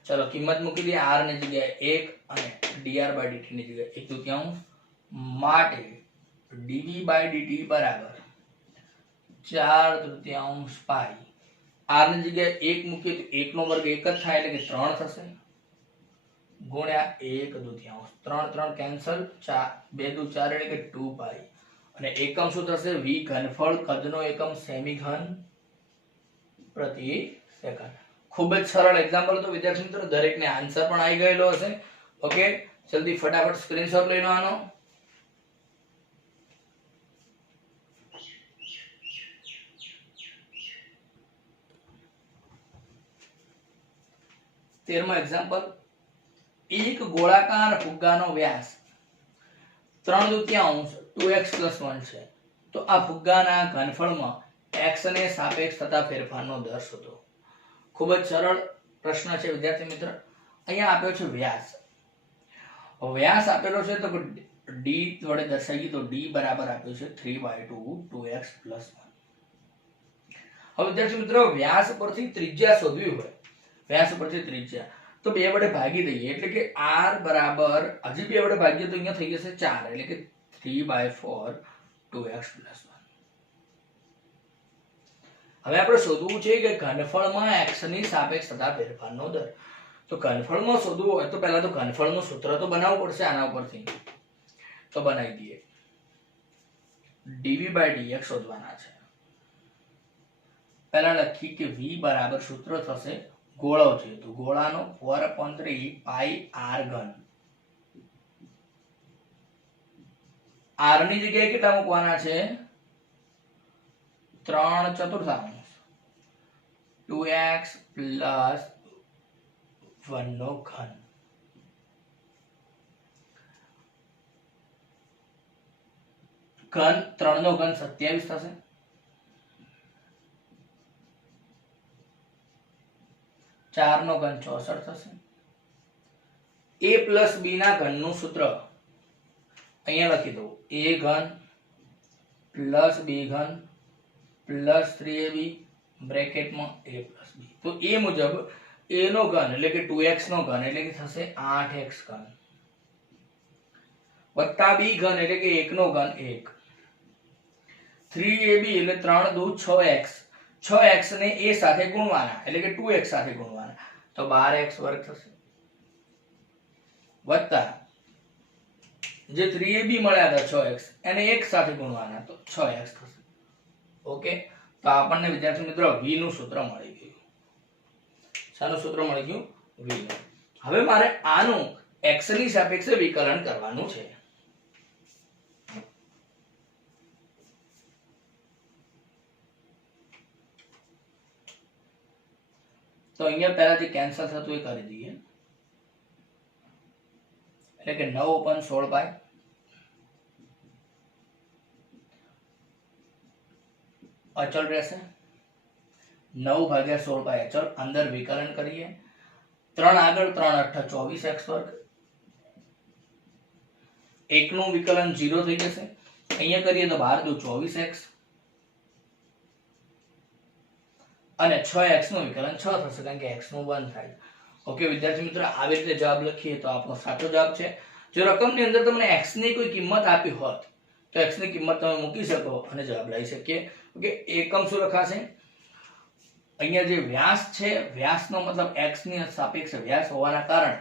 ચલો કિંમત મૂકી દઈએ. r ની જગ્યાએ 1 અને dr/dt ની જગ્યાએ 1/2 માટે dv/dt બરાબર 4/3 પાઈ. r ની જગ્યાએ 1 મૂકીએ તો 1 નો વર્ગ 1 જ થાય એટલે કે 3 થશે, ગુણ્યા 1/2. 3 3 કેન્સલ, 2 દુ 4 એટલે કે 2 પાઈ. અને એકમ શું થશે? v ઘનફળ, કદનો એકમ સેમી ઘન પ્રતિ સેકન્ડ. ખૂબ જ સરળ એક્ઝામ્પલ તો વિદ્યાર્થી મિત્રો દરેકને આન્સર પણ આવી ગયેલો હશે. ઓકે, જલ્દી ફટાફટ સ્ક્રીનશોટ લઈ લો આનો. તેરમો એક્ઝામ્પલ. એક ગોળાકાર ફુગ્ગાનો વ્યાસ 3/2 2x + 1 છે. તો આ ફુગ્ગાના ઘનફળમાં x ને સાપેક્ષ થતા ફેરફારનો દર શોધો. ખૂબ જ સરળ પ્રશ્ન છે વિદ્યાર્થી મિત્ર. અહીંયા આપ્યો છે વ્યાસ. વ્યાસ આપેલો છે તો d વડે દર્શાવીએ તો d બરાબર આપ્યો છે 3/2 2x + 1. હવે વિદ્યાર્થી મિત્રો, વ્યાસ પરથી ત્રિજ્યા શોધવી હોય, વ્યાસ પરથી ત્રિજ્યા તો 2 વડે ભાગી દઈએ એટલે કે r બરાબર, હજી 2 વડે ભાગીએ તો અહીંયા થઈ જશે 4 એટલે કે 3/4 2x + 1. હવે આપણે શોધવું છે કે ઘનફળમાં x ની સાપેક્ષ થતા ફેરફારનો દર. તો ઘનફળમાં શોધવું હોય તો પહેલા તો ઘનફળનું સૂત્ર તો બનાવવું પડશે આના ઉપરથી. તો બનાવી દઈએ. dv/dx શોધવાના છે. પહેલા લખી કે v બરાબર સૂત્ર થશે, ગોળો છે તો ગોળાનો 4/3 પાઈ r ઘન. r ની જગ્યાએ કેટલા મૂકવાના છે? 3/4 2x + 1 નો ઘન. ઘન 3 નો ઘન 27 થશે. 4 નો ઘન 64 થશે. a + b ના ઘનનું સૂત્ર અહીંયા લખી દઉં. a ઘન + b ઘન + 3ab બ્રેકેટમાં a + b. તો એ મુજબ a નો ઘન એટલે કે 2x નો ઘન એટલે કે થશે 8x ઘન વત્તા b ઘન એટલે કે 1 નો ઘન 1 3ab એટલે 3 દુ 6x, 6x ને a સાથે ગુણવાના એટલે કે 2x સાથે ગુણવાના તો 12x વર્ગ થશે, વત્તા જે 3ab મળ્યા હતા 6x એને 1 સાથે ગુણવાના તો 6x થશે. ઓકે, તો આપણને વિદ્યાર્થી મિત્રો v નું સૂત્ર મળી ગયું. શાનું સૂત્ર મળી ગયું? v નું. હવે મારે આનું x ની સાપેક્ષે વિકલન કરવાનું છે. તો અહીંયા પહેલા જે કેન્સલ થતું એ કરી દઈએ એટલે કે 9 upon 16 પાઈ અચળ રહેશે, 9 ભાગ્યા 16 પાઈ અચળ, અંદર વિકલન કરીએ 3 આગળ 3 8 24x વર્ગ, 1 નું વિકલન 0 થઈ જશે, અહીંયા કરીએ તો 12 દુ 24x અને 6x નું વિકલન 6 થશે કારણ કે x નું 1 થાય. ઓકે વિદ્યાર્થી મિત્રો, આવી રીતે જવાબ લખીએ તો આપણો સાચો જવાબ છે. જો રકમની અંદર તમને x ની કોઈ કિંમત આપી હોત તો x ની કિંમત તમે મૂકી શકો અને જવાબ લઈ શકીએ. ઓકે, એકમ શું લખાશે? અહીંયા જે વ્યાસ છે, વ્યાસનો મતલબ x ની સાપેક્ષે વ્યાસ હોવાના કારણે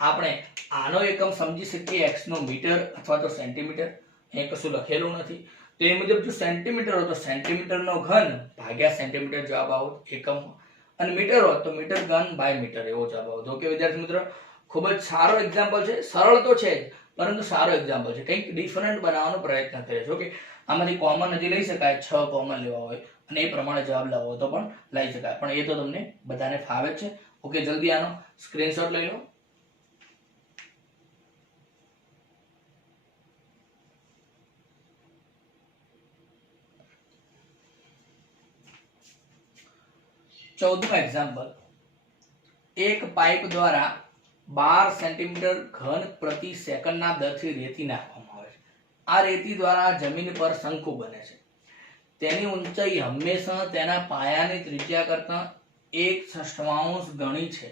આપણે આનો એકમ સમજી શકીએ x નો મીટર અથવા તો સેન્ટીમીટર. અહીંયા કશું લખેલું નથી તો એ મુજબ જો સેન્ટીમીટર હોય તો સેન્ટીમીટર નો ઘન ભાગ્યા સેન્ટીમીટર જવાબ આવો એકમ, અને મીટર હોય તો મીટર ઘન બાય મીટર એવો જવાબ આવો. ઓકે વિદ્યાર્થી મિત્રો, ખૂબ જ સારો એક્ઝામ્પલ છે, સરળ તો છે જ પરંતુ સારો એક્ઝામ્પલ છે, કંઈક ડિફરન્ટ બનાવવાનો પ્રયત્ન કરે છે. ઓકે, આમાંથી કોમન હજી લઈ શકાય, 6 કોમન લેવા હોય અને એ પ્રમાણે જવાબ લાવવો હોય તો પણ લઈ શકાય, પણ એ તો તમને બધાને ફાવે છે. ઓકે, જલ્દી આનો સ્ક્રીનશોટ લઈ લો. ચૌદમું એક્ઝામ્પલ, એક પાઇપ દ્વારા 12 સેન્ટીમીટર ઘન પ્રતિ સેકન્ડના દરથી રેતી નાખવામાં આવે છે. આ રેતી દ્વારા જમીન પર શંકુ બને છે. તેની ઊંચાઈ હંમેશા તેના પાયાની ત્રિજ્યા કરતા 1/6 ગણી છે.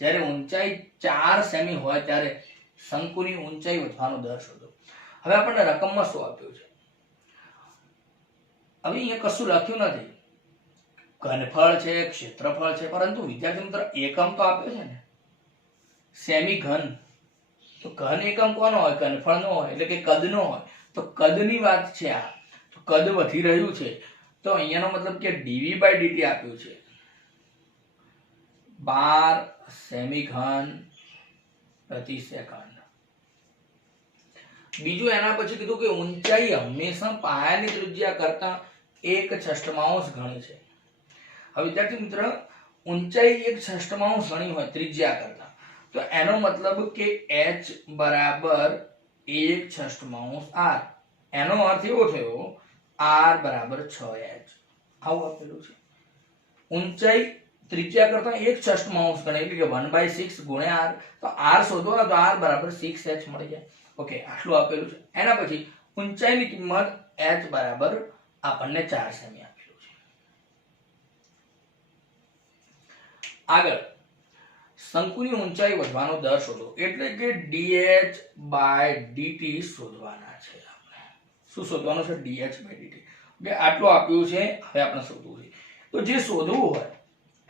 જ્યારે ઊંચાઈ 4 સેમી હોય ત્યારે શંકુની ઊંચાઈ વધવાનો દર શોધો. હવે આપણને રકમમાં શું આપ્યું છે? હવે અહીંયા કશું લખ્યું નથી, ઘનફળ છે, ક્ષેત્રફળ છે, પરંતુ વિદ્યાર્થી મિત્ર એકમ તો આપ્યો છે ને, સેમી ઘન. તો ઘન એકમ કોનો હોય? ઘનફળ નો હોય, એટલે કે કદ નો હોય. તો કદની વાત છે આ, તો કદ વધી રહ્યું છે તો અહીંયાનો મતલબ કે dv/dt આપ્યું છે 12 સેમી ઘન પ્રતિ સેકન્ડ. બીજું એના પછી કીધું કે ઊંચાઈ હંમેશા પાયાની ત્રિજ્યા કરતા 1/6 ગણી છે. હવે વિદ્યાર્થી મિત્ર ઊંચાઈ 1/6 ગણી હોય ત્રિજ્યા કરતા, તો એનો મતલબ કે h બરાબર 1/6 r. એનો અર્થ એવો થયો r બરાબર 6h. આવું આપેલું છે. ઊંચાઈ ત્રિજ્યા કરતા 1/6 ગણે એટલે કે 1/6 ગુણ્યા r. તો r શોધો તો r બરાબર 6h મળી જાય. ઓકે, આટલું આપેલું છે. એના પછી ઊંચાઈની કિંમત h બરાબર આપણને 4 સેમી આપેલું છે. આગળ શંકુની ઊંચાઈ વધવાનો દર શોધો એટલે કે dh/dt શોધવાના છે. આપણે શું શોધવાનું છે? dh/dt. ઓકે, આટલું આપ્યું છે. હવે આપણે શોધવું છે. તો જે શોધવું હોય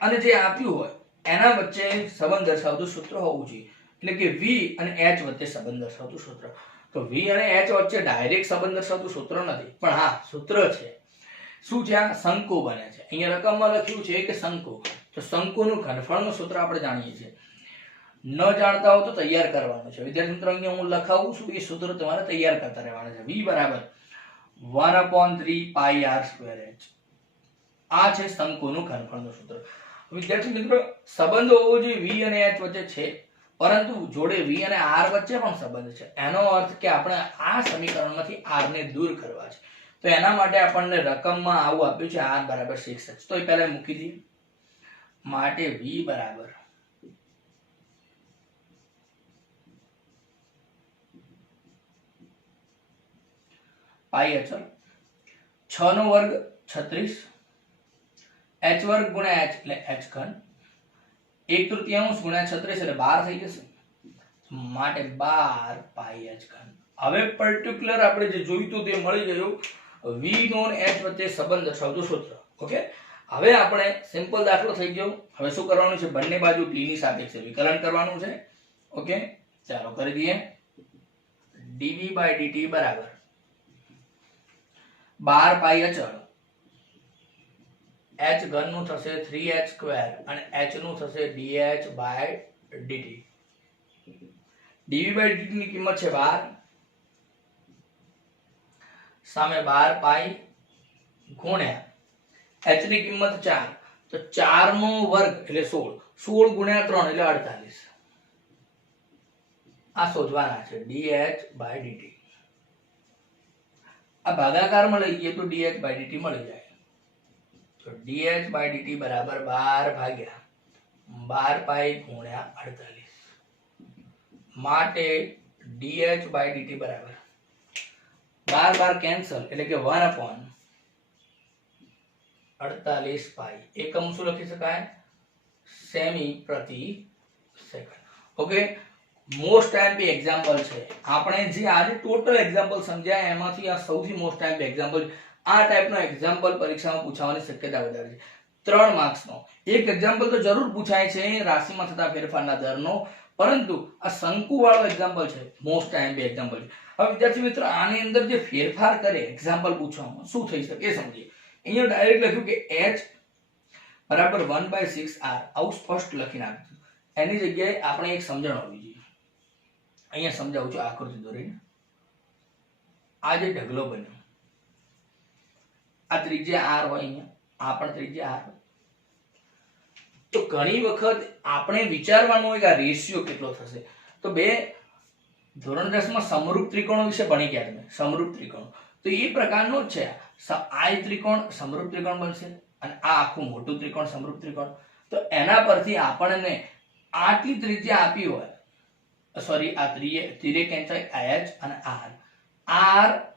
અને જે આપ્યું હોય એના વચ્ચે સંબંધ દર્શાવતું સૂત્ર હોવું જોઈએ, એટલે કે v અને h વચ્ચે સંબંધ દર્શાવતું સૂત્ર. તો v અને h વચ્ચે ડાયરેક્ટ સંબંધ દર્શાવતું સૂત્ર નથી, પણ હા સૂત્ર છે. શું છે? આ શંકુ બને છે. અહીંયા રકમમાં લખ્યું છે કે શંકુ, તો શંકુનું ઘનફળનું સૂત્ર આપણે જાણીએ છીએ. ન જાણતા હો તો તૈયાર કરવાનું છે. વિદ્યાર્થી મિત્રો અહીંયા હું લખાવું છું, એ સૂત્ર તમારે તૈયાર કરતા રહેવાના છે. v બરાબર 1/3 પાઈ r²h. આ છે શંકુનું ઘનફળનું સૂત્ર. વિદ્યાર્થી મિત્રો સંબંધ હોવો જોઈએ v અને h વચ્ચે છે, પરંતુ જોડે v અને r વચ્ચે પણ સંબંધ છે. એનો અર્થ કે આપણે આ સમીકરણમાંથી r ને દૂર કરવા છે. તો એના માટે આપણને રકમમાં આવું આપ્યું છે r બરાબર 6h. તો એ પહેલા મૂકી દઈએ. માટે v બરાબર પાઈ અચળ 6 નો વર્ગ 36 h વર્ગ ગુણ્યા h એટલે h ઘન 1/3 ગુણ્યા 36 એટલે 12 થઈ જશે. માટે 12 પાઈ h ઘન. હવે પર્ટિક્યુલર આપણે જે જોઈતું તે મળી ગયું. વી નોન એચ વચ્ચે સંબંધ દર્શાવતું સૂત્ર. ઓકે, હવે આપણે સિમ્પલ દાખલો થઈ ગયો. હવે શું કરવાનું છે? બંને બાજુ t ની સાપેક્ષે વિકલન કરવાનું છે. ઓકે, ચાલો કરી દઈએ. dv/dt બરાબર 12 પાઈ અચળ h ઘન નું થશે 3h² અને h નું થશે dh/dt. dv/dt ની કિંમત છે 12, સામે 12 પાઈ ગુણ્યા h ની કિંમત 4, તો 4 નો વર્ગ એટલે 16, 16 ગુણ્યા 3 એટલે 48. આ શોધવાના છે dh/dt. આ ભાગાકારમાં લઈ જઈએ તો dh/dt મળી જાય. તો dh/dt બરાબર 12 ભાગ્યા 12 પાઈ ગુણ્યા 48. માટે dh/dt બરાબર 12 કેન્સલ એટલે કે 1/48 પાઈ. એકમ શું લખી શકાય? સેમી પ્રતિ second. Okay, most time example છે. આપણે જે આજે ટોટલ એક્ઝામ્પલ સમજ્યા એમાંથી આ સૌથી મોસ્ટ ટાઈમ એક્ઝામ્પલ. આ ટાઈપનો એક્ઝામ્પલ પરીક્ષામાં પૂછવાની શક્યતા વધારે છે. 3 માર્ક્સનો એક એક્ઝામ્પલ તો જરૂર પૂછાય છે રાશિમાં થતા ફેરફારના દરનો, પરંતુ આ શંકુ વાળો એક્ઝામ્પલ છે, મોસ્ટ ટાઈમ એક્ઝામ્પલ છે. હવે વિદ્યાર્થી મિત્રો આની અંદર જે ફેરફાર કરે એક્ઝામ્પલ પૂછવામાં શું થઈ શકે એ સમજીએ. અહીંયા ડાયરેક્ટ લખ્યું કે h બરાબર 1/6r, આવું સ્પષ્ટ લખી નાખ્યું. એની જગ્યાએ આપણે એક સમજણ હોવી જોઈએ. અહીંયા સમજાવું છું આકૃતિ દોરીને. આ જે ઢગલો બન્યો, આ ત્રિજ્યા r હોય, અહીંયા આ પણ ત્રિજ્યા r હોય. તો ઘણી વખત આપણે વિચારવાનું હોય કે આ રેશિયો કેટલો થશે. તો બે ધોરણ 10 માં સમરૂપ ત્રિકોણો વિશે ભણી ગયા તમે. સમરૂપ ત્રિકોણ તો એ પ્રકારનો જ છે. આ ત્રિકોણ સમરૂપ ત્રિકોણ બનશે અને આ આખું મોટું ત્રિકોણ સમરૂપ ત્રિકોણ. તો એના પરથી આપણને આટલી ત્રિજ્યા આપી હોય, સોરી આ તિર્યક ખેંચાય h અને r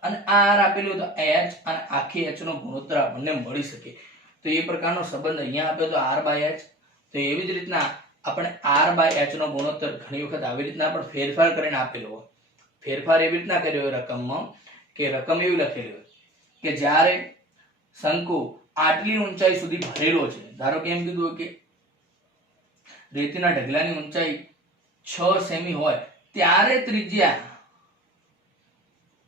અને r આપેલું તો h અને આખી h નો ગુણોત્તર આપણને મળી શકે. તો એ પ્રકારનો સંબંધ અહીંયા આપ્યો તો r/h. તો એવી જ રીતના આપણે r/h નો ગુણોત્તર ઘણી વખત આવી રીતના પણ ફેરફાર કરીને આપેલો હોય. ફેરફાર એવી રીતના કર્યો હોય રકમમાં કે રકમ એવી લખેલી હોય કે જ્યારે શંકુ આટલી ઊંચાઈ સુધી ભરેલો છે, ધારો કે એમ કીધું કે રેતીના ઢગલાની ઊંચાઈ 6 સેમી હોય, ત્યારે ત્રિજ્યા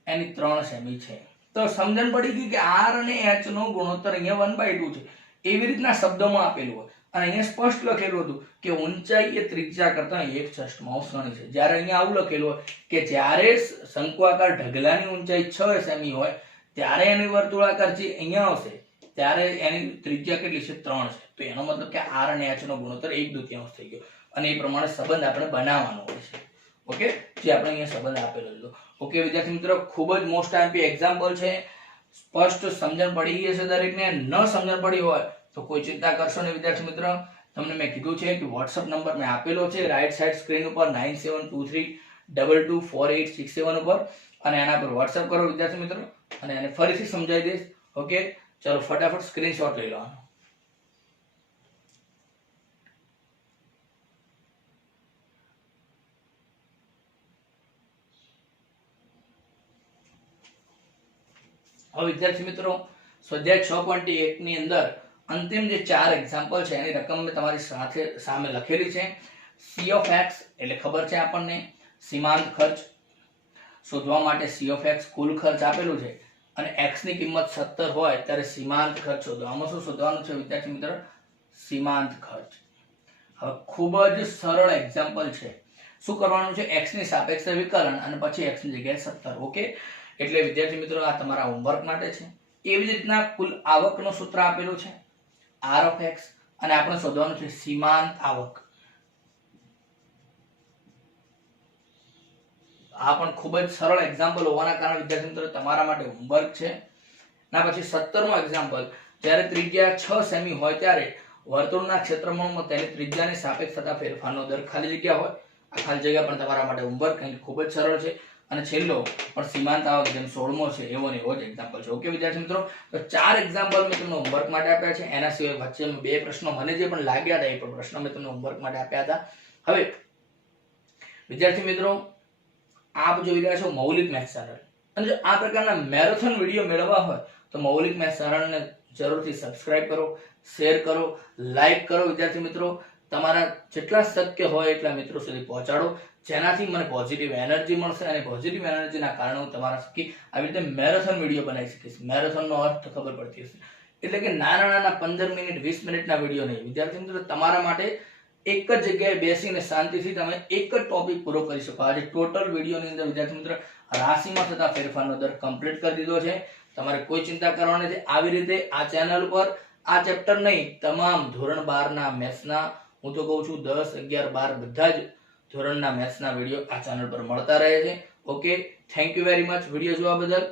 એની 3 સેમી છે. તો સમજણ પડી ગઈ કે r અને h નો ગુણોત્તર અહીંયા 1/2 છે. એવી રીતના શબ્દોમાં આપેલું હોય અને અહીંયા સ્પષ્ટ લખેલું હતું કે ઊંચાઈ એ ત્રિજ્યા કરતા 1/6 ગણી છે. જ્યારે અહીંયા આવું લખેલું હોય કે જ્યારે શંકુઆકાર ઢગલાની ઊંચાઈ 6 સેમી હોય ત્યારે એની વર્તુળાકાર જે અહીંયા આવશે ત્યારે એની ત્રિજ્યા કેટલી છે? 3 છે. તો એનો મતલબ કે r અને h નો ગુણોત્તર 1/2 થઈ ગયો. અને એ પ્રમાણે સંબંધ આપણે બનાવવાનો હોય છે. ઓકે, જે આપણે અહીંયા સંબંધ આપેલો છે. ઓકે વિદ્યાર્થી મિત્રો, ખૂબ જ મોસ્ટ આઈએમપી એક્ઝામ્પલ છે. સ્પષ્ટ સમજણ પડી ગઈ છે દરેકને. ન સમજણ પડી હોય તો કોઈ ચિંતા કરશો નહીં વિદ્યાર્થી મિત્રો. તમને મેં કીધું છે કે WhatsApp નંબર મેં આપેલો છે રાઈટ સાઈડ સ્ક્રીન ઉપર 9723224867 ઉપર, અને એના પર WhatsApp કરો વિદ્યાર્થી મિત્રો, અને એને ફરીથી સમજાવી દઈશ. ઓકે, ચલો ફટાફટ સ્ક્રીનશોટ લઈ લેવાનો. હવે વિદ્યાર્થી મિત્રો, સ્વાધ્યાય 6.1 ની અંદર અંતિમ જે 4 એક્ઝામ્પલ છે એની રકમ મેં તમારી સાથે સામે લખેલી છે. C of x એટલે ખબર છે આપણને સીમાંત ખર્ચ શોધવા માટે C of x કુલ ખર્ચ આપેલું છે, અને x ની કિંમત 17 હોય ત્યારે સીમાંત ખર્ચ શોધો. આમાં શું શોધવાનું છે વિદ્યાર્થી મિત્રો? સીમાંત ખર્ચ. હવે ખૂબ જ સરળ એક્ઝામ્પલ છે. શું કરવાનું છે? x ની સાપેક્ષે વિકલન અને પછી x ની જગ્યાએ 17. ઓકે, એટલે વિદ્યાર્થી મિત્રો આ તમારા હોમવર્ક માટે છે. એવી જ રીતના કુલ આવકનું સૂત્ર આપેલું છે r of x, અને આપણે શોધવાનું છે સીમાંત આવક. આ પણ ખૂબ જ સરળ એક્ઝામ્પલ હોવાના કારણે વિદ્યાર્થી મિત્રો તમારા માટે હોમવર્ક છે. ના પછી 17મો એક્ઝામ્પલ, જ્યારે ત્રિજ્યા 6 સેમી હોય ત્યારે વર્તુળના ક્ષેત્રફળમાં તેની ત્રિજ્યાની સાપેક્ષ થતા ફેરફારનો દર ખાલી જગ્યા હોય. આ ખાલી જગ્યા પણ તમારા માટે હોમવર્ક ખૂબ જ સરળ છે. અને છેલ્લો પણ સીમાંત આવક જેમ 16મો છે એવો ને એવો જ એક્ઝામ્પલ છે. ઓકે વિદ્યાર્થી મિત્રો, તો 4 એક્ઝામ્પલ મેં તમને હોમવર્ક માટે આપ્યા છે. એના સિવાય વચ્ચે 2 પ્રશ્નો મને જે પણ લાગ્યા હતા એ પણ પ્રશ્નો મેં તમને હોમવર્ક માટે આપ્યા હતા. હવે વિદ્યાર્થી મિત્રો, આપ જોઈ રહ્યા છો મૌલિક મેથ્સ ચેનલ. અને જો આ પ્રકારના મેરેથોન વિડીયો મેળવવા હોય તો મૌલિક મેથ્સ સરળને જરૂરથી સબસ્ક્રાઇબ કરો, શેર કરો, લાઈક કરો. વિદ્યાર્થી મિત્રો, તમારા જેટલા શક્ય હોય એટલા મિત્રો સુધી પહોંચાડો, જેનાથી મને પોઝિટિવ એનર્જી મળશે અને પોઝિટિવ એનર્જીના કારણે હું તમારા સુધી આવી રીતે મેરેથોન વિડીયો બનાવી શકીશ. મેરેથોનનો અર્થ ખબર પડતી હશે, એટલે કે નાના નાના 15 મિનિટ 20 મિનિટના વિડીયો નહીં. વિદ્યાર્થી મિત્રો, તમારા માટે એક જ જગ્યાએ બેસીને શાંતિથી તમે એક જ ટોપિક પૂરો કરી શકો. આજે ટોટલ વિડીયોની અંદર વિદ્યાર્થી મિત્રો રાશિમાં થતા ફેરફારનો દર કમ્પ્લીટ કરી દીધો છે. તમારે કોઈ ચિંતા કરવાની નથી. આવી રીતે આ ચેનલ પર આ ચેપ્ટર નહીં, તમામ ધોરણ 12 ના મેથ્સના, હું તો કહું છું 10, 11, 12 બધા જ ધોરણના મેથ્સના વિડીયો આ ચેનલ પર મળતા રહે છે. Okay, thank you very much video જોવા બદલ.